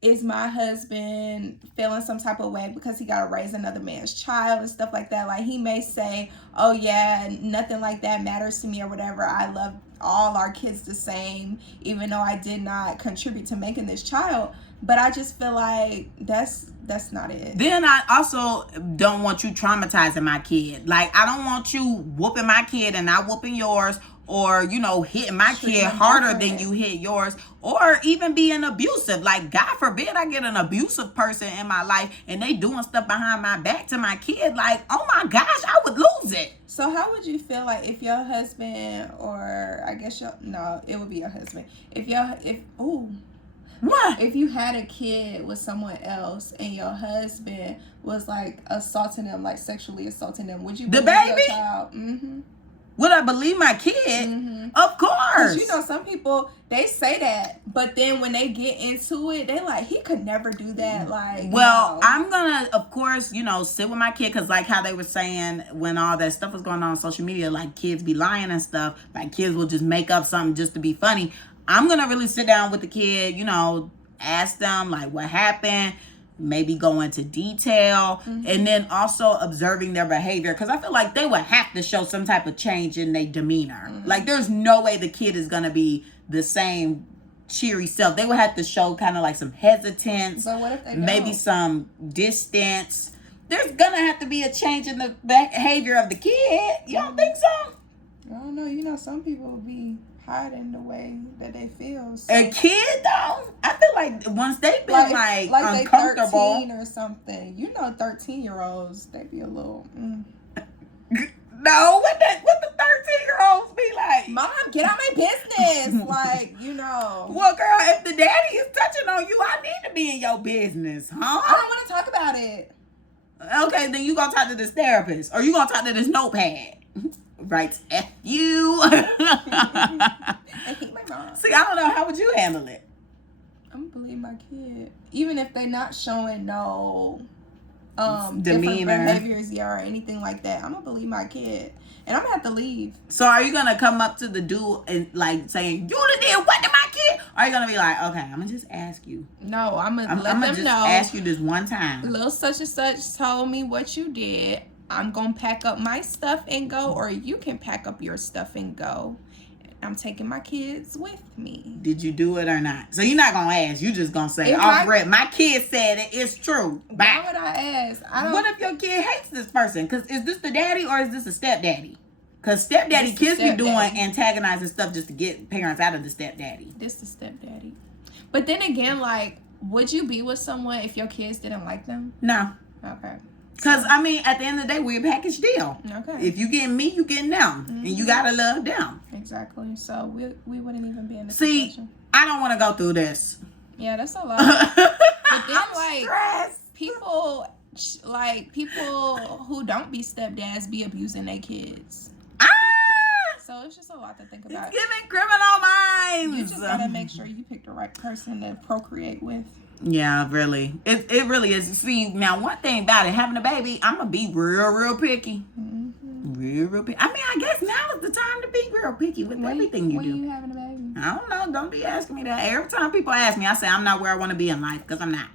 is my husband feeling some type of way because he got to raise another man's child and stuff like that? Like, he may say, oh, yeah, nothing like that matters to me or whatever. I love all our kids the same, even though I did not contribute to making this child. But I just feel like that's not it. Then I also don't want you traumatizing my kid. Like, I don't want you whooping my kid and not whooping yours, or, hitting my kid harder than you hit yours, or even being abusive. Like, God forbid I get an abusive person in my life and they doing stuff behind my back to my kid. Like, oh my gosh, I would lose it. So how would you feel like if your husband, or I guess it would be your husband. If you had a kid with someone else and your husband was like assaulting them, like sexually assaulting them, would you the baby? Your child? Mm-hmm. Would I believe my kid? Of course. You know, some people, they say that, but then when they get into it, they like, he could never do that. Like, well, no. I'm gonna, of course, you know, sit with my kid, because like how they were saying when all that stuff was going on social media, like kids be lying and stuff, like kids will just make up something just to be funny. I'm gonna really sit down with the kid, you know, ask them like what happened, maybe go into detail, and then also observing their behavior, because I feel like they would have to show some type of change in their demeanor. Like there's no way the kid is gonna be the same cheery self. They would have to show kind of like some hesitance, So what if they maybe don't? some distance. There's gonna have to be a change in the behavior of the kid. You don't think so? I don't know. You know, some people be hiding the way that they feel. So. A kid though, I feel like once they've been like they uncomfortable 13 or something. You know, 13-year-olds, they be a little. No, what the 13-year-olds be like? Mom, get out my business. Like, you know. Well, girl, if the daddy is touching on you, I need to be in your business, I huh? don't want to talk about it. Okay, then you gonna talk to this therapist, or you gonna talk to this notepad. Right, F you. I hate my mom. See, I don't know. How would you handle it? I'm gonna believe my kid, even if they not showing no different Demeanor. behaviors, or anything like that. I'm gonna believe my kid, and I'm gonna have to leave. So, are you gonna come up to the dude and like saying, "You done did what to my kid?" Or are you gonna be like, "Okay, I'm gonna just ask you. No, I'm gonna let I'm them just know. ask you this one time." Little such and such told me what you did. I'm gonna pack up my stuff and go, or you can pack up your stuff and go. I'm taking my kids with me. Did you do it or not? So you're not gonna ask. You just gonna say, If "Oh, Brett, my kid said it. It's true." Why Bye. would I ask? I don't. What if your kid hates this person? Because is this the daddy or is this a stepdaddy? Because stepdaddy This the kids be doing stepdaddy. antagonizing stuff just to get parents out of the stepdaddy. This the stepdaddy. But then again, like, would you be with someone if your kids didn't like them? No. Okay. Because, I mean, at the end of the day, we're a package deal. Okay. If you getting me, you getting them. And you got to love them. Exactly. So we wouldn't even be in this See, situation. I don't want to go through this. Yeah, that's a lot. But then, I'm like, stressed. people who don't be stepdads be abusing their kids. Ah! So it's just a lot to think It's about. giving Criminal Minds. You just gotta make sure you pick the right person to procreate with. Yeah, really. It really is. See, now one thing about it, having a baby, I'm going to be real picky. Real picky. I mean, I guess now is the time to be real picky with everything you do. When you having a baby? I don't know. Don't be asking me that. Every time people ask me, I say I'm not where I want to be in life, because I'm not.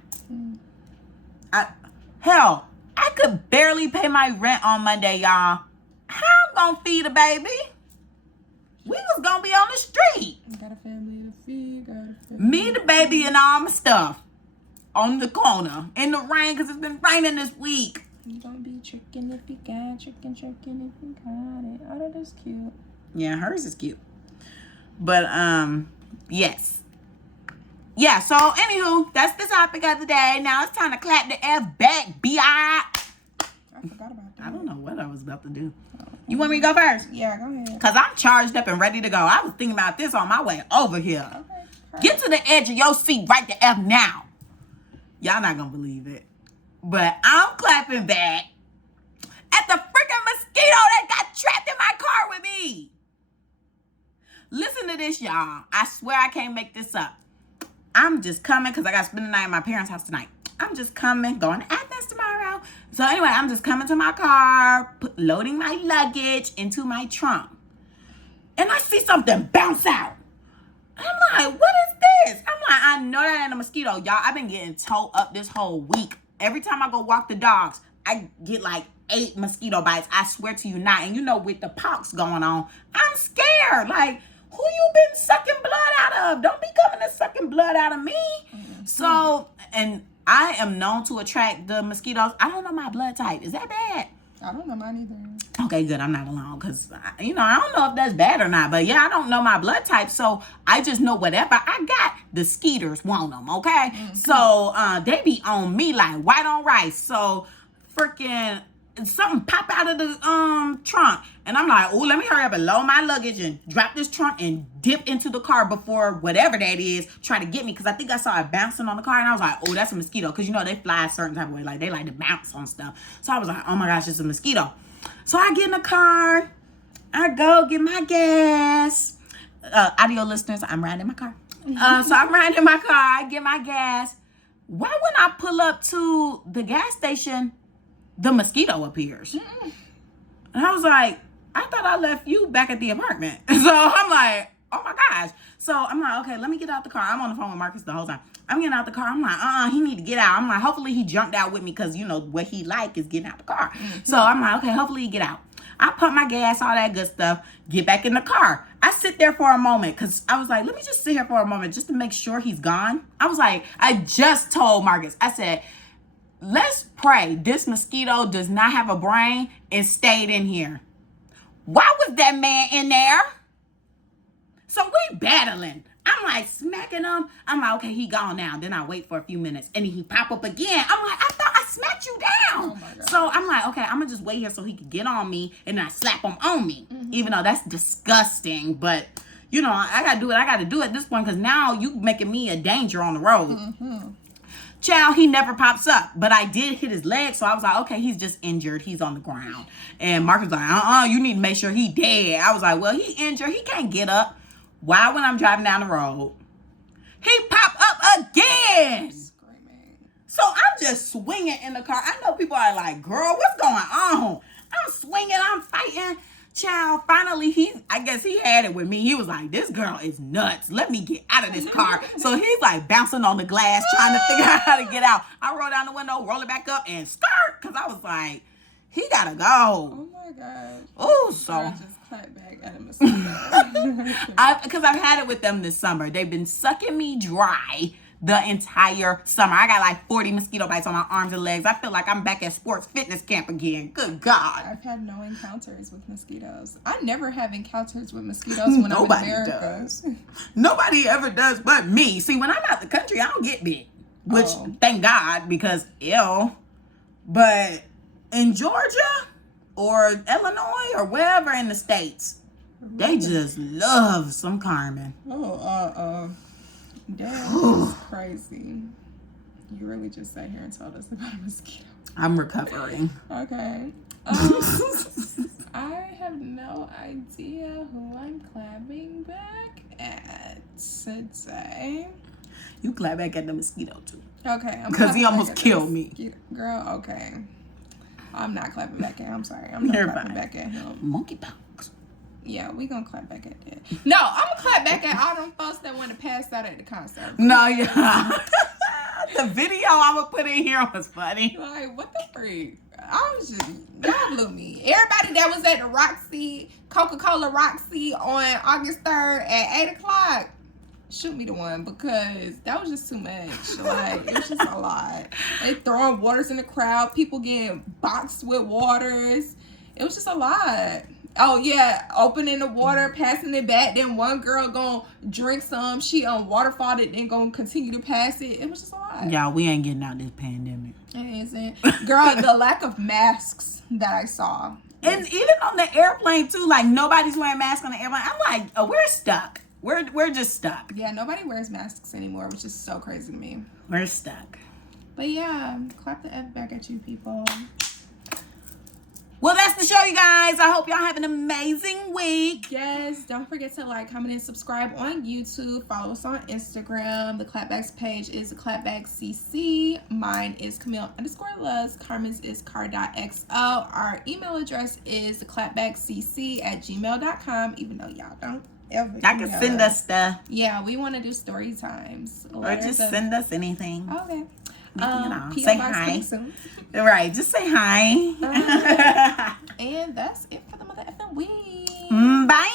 Hell, I could barely pay my rent on Monday, y'all. How I'm going to feed a baby? We was going to be on the street. Got a family to feed. Me, the baby, and all my stuff. On the corner. In the rain, because it's been raining this week. You gonna be tricking if you got tricking if you got it. Oh, that is cute. Yeah, hers is cute. But, yes. Yeah, so, anywho, that's the topic of the day. Now it's time to clap the F back, B.I. I forgot about that. I don't know what I was about to do. You want me to go first? Yeah, go ahead. Because I'm charged up and ready to go. I was thinking about this on my way over here. Okay. Get to the edge of your seat right the F now. Y'all not going to believe it. But I'm clapping back at the freaking mosquito that got trapped in my car with me. Listen to this, y'all. I swear I can't make this up. I'm just coming because I got to spend the night at my parents' house tonight. I'm just coming, going to Athens tomorrow. So anyway, I'm just coming to my car, loading my luggage into my trunk. And I see something bounce out. I'm like, what is this? I'm like, I know that ain't a mosquito. Y'all, I've been getting towed up this whole week. Every time I go walk the dogs, I get like 8 mosquito bites. I swear to you not. And you know, with the pox going on, I'm scared. Like, who you been sucking blood out of? Don't be coming and sucking blood out of me. So, and I am known to attract the mosquitoes. I don't know my blood type. Is that bad? I don't know mine either. Okay, good. I'm not alone because, I don't know if that's bad or not. But, yeah, I don't know my blood type. So, I just know whatever I got, the skeeters want them, okay? Mm-hmm. So, they be on me like white on rice. So, freaking something pop out of the trunk. And I'm like, oh, let me hurry up and load my luggage and drop this trunk and dip into the car before whatever that is try to get me. Because I think I saw it bouncing on the car. And I was like, oh, that's a mosquito. Because, they fly a certain type of way. Like, they like to bounce on stuff. So I was like, oh, my gosh, it's a mosquito. So I get in the car. I go get my gas. Audio listeners, I'm riding in my car. So I'm riding in my car. I get my gas. Why when I pull up to the gas station, the mosquito appears? And I was like, I thought I left you back at the apartment. So I'm like, oh my gosh. So I'm like, okay, let me get out the car. I'm on the phone with Marcus the whole time. I'm getting out the car. I'm like, he need to get out. I'm like, hopefully he jumped out with me because, you know, what he like is getting out the car. So I'm like, okay, hopefully he get out. I pump my gas, all that good stuff, get back in the car. I sit there for a moment because I was like, let me just sit here for a moment just to make sure he's gone. I was like, I just told Marcus, I said, let's pray this mosquito does not have a brain and stayed in here. Why was that man in there? So we battling. I'm like smacking him. I'm like, okay, he gone now. Then I wait for a few minutes and then he pop up again. I'm like, I thought I smacked you down. Oh my God. So I'm like, okay, I'm gonna just wait here so he can get on me and then I slap him on me. Even though that's disgusting, but you know, I gotta do what I gotta do at this point because now you making me a danger on the road. Child, he never pops up, but I did hit his leg, so I was like, okay, he's just injured. He's on the ground. And Marcus was like, you need to make sure he dead. I was like, well, he injured. He can't get up. Why, when I'm driving down the road, he popped up again. Screaming. So I'm just swinging in the car. I know people are like, girl, what's going on? I'm swinging. I'm fighting. Child, finally, I guess he had it with me. He was like, this girl is nuts. Let me get out of this car. So he's like bouncing on the glass, trying to figure out how to get out. I roll down the window, roll it back up, and start. Because I was like, he got to go. Oh, my gosh. Oh, so. I just clap back at a mosquito. Because I've had it with them this summer. They've been sucking me dry the entire summer. I got like 40 mosquito bites on my arms and legs. I feel like I'm back at sports fitness camp again. Good God. I've had no encounters with mosquitoes. I never have encounters with mosquitoes when I'm in America. Does. Nobody ever does but me. See, when I'm out the country, I don't get bit. Which, thank God, because ew. But in Georgia or Illinois or wherever in the States, they just love some Carmen. Damn, that's crazy. You really just sat here and told us about a mosquito. I'm recovering. Okay. I have no idea who I'm clapping back at today. You clap back at the mosquito too. Okay. Because he almost killed me. Girl, okay. I'm not clapping back at him. I'm sorry. I'm not clapping back at him. Monkeypox. Yeah, we gonna clap back at that. No, I'm gonna clap back at all them folks that want to pass out at the concert. No, yeah. The video I'm gonna put in here was funny. Like, what the freak? I was just, y'all blew me. Everybody that was at the Roxy, Coca-Cola Roxy on August 3rd at 8 o'clock, shoot me the one because that was just too much. Like, it was just a lot. They throwing waters in the crowd, people getting boxed with waters. It was just a lot. Oh yeah, opening the water, passing it back. Then one girl gonna drink some. She waterfalled it, then gonna continue to pass it. It was just a lot. Y'all, we ain't getting out this pandemic. It isn't. Girl, the lack of masks that I saw. And even on the airplane too, like nobody's wearing masks on the airplane. I'm like, oh, we're stuck. We're just stuck. Yeah, nobody wears masks anymore, which is so crazy to me. We're stuck. But yeah, clap the F back at you people. Well, that's the show, you guys. I hope y'all have an amazing week. Yes, don't forget to like, comment, and subscribe on YouTube. Follow us on Instagram. The Clapback's page is theclapbackcc. Mine is Camille_Luz. Carmen's is car.xo. Our email address is theclapbackcc@gmail.com, even though y'all don't ever. Y'all can send us stuff. Yeah, we want to do story times. Or just send us anything. Okay. Say hi. Right, just say hi. And that's it for the mother effing week. Bye.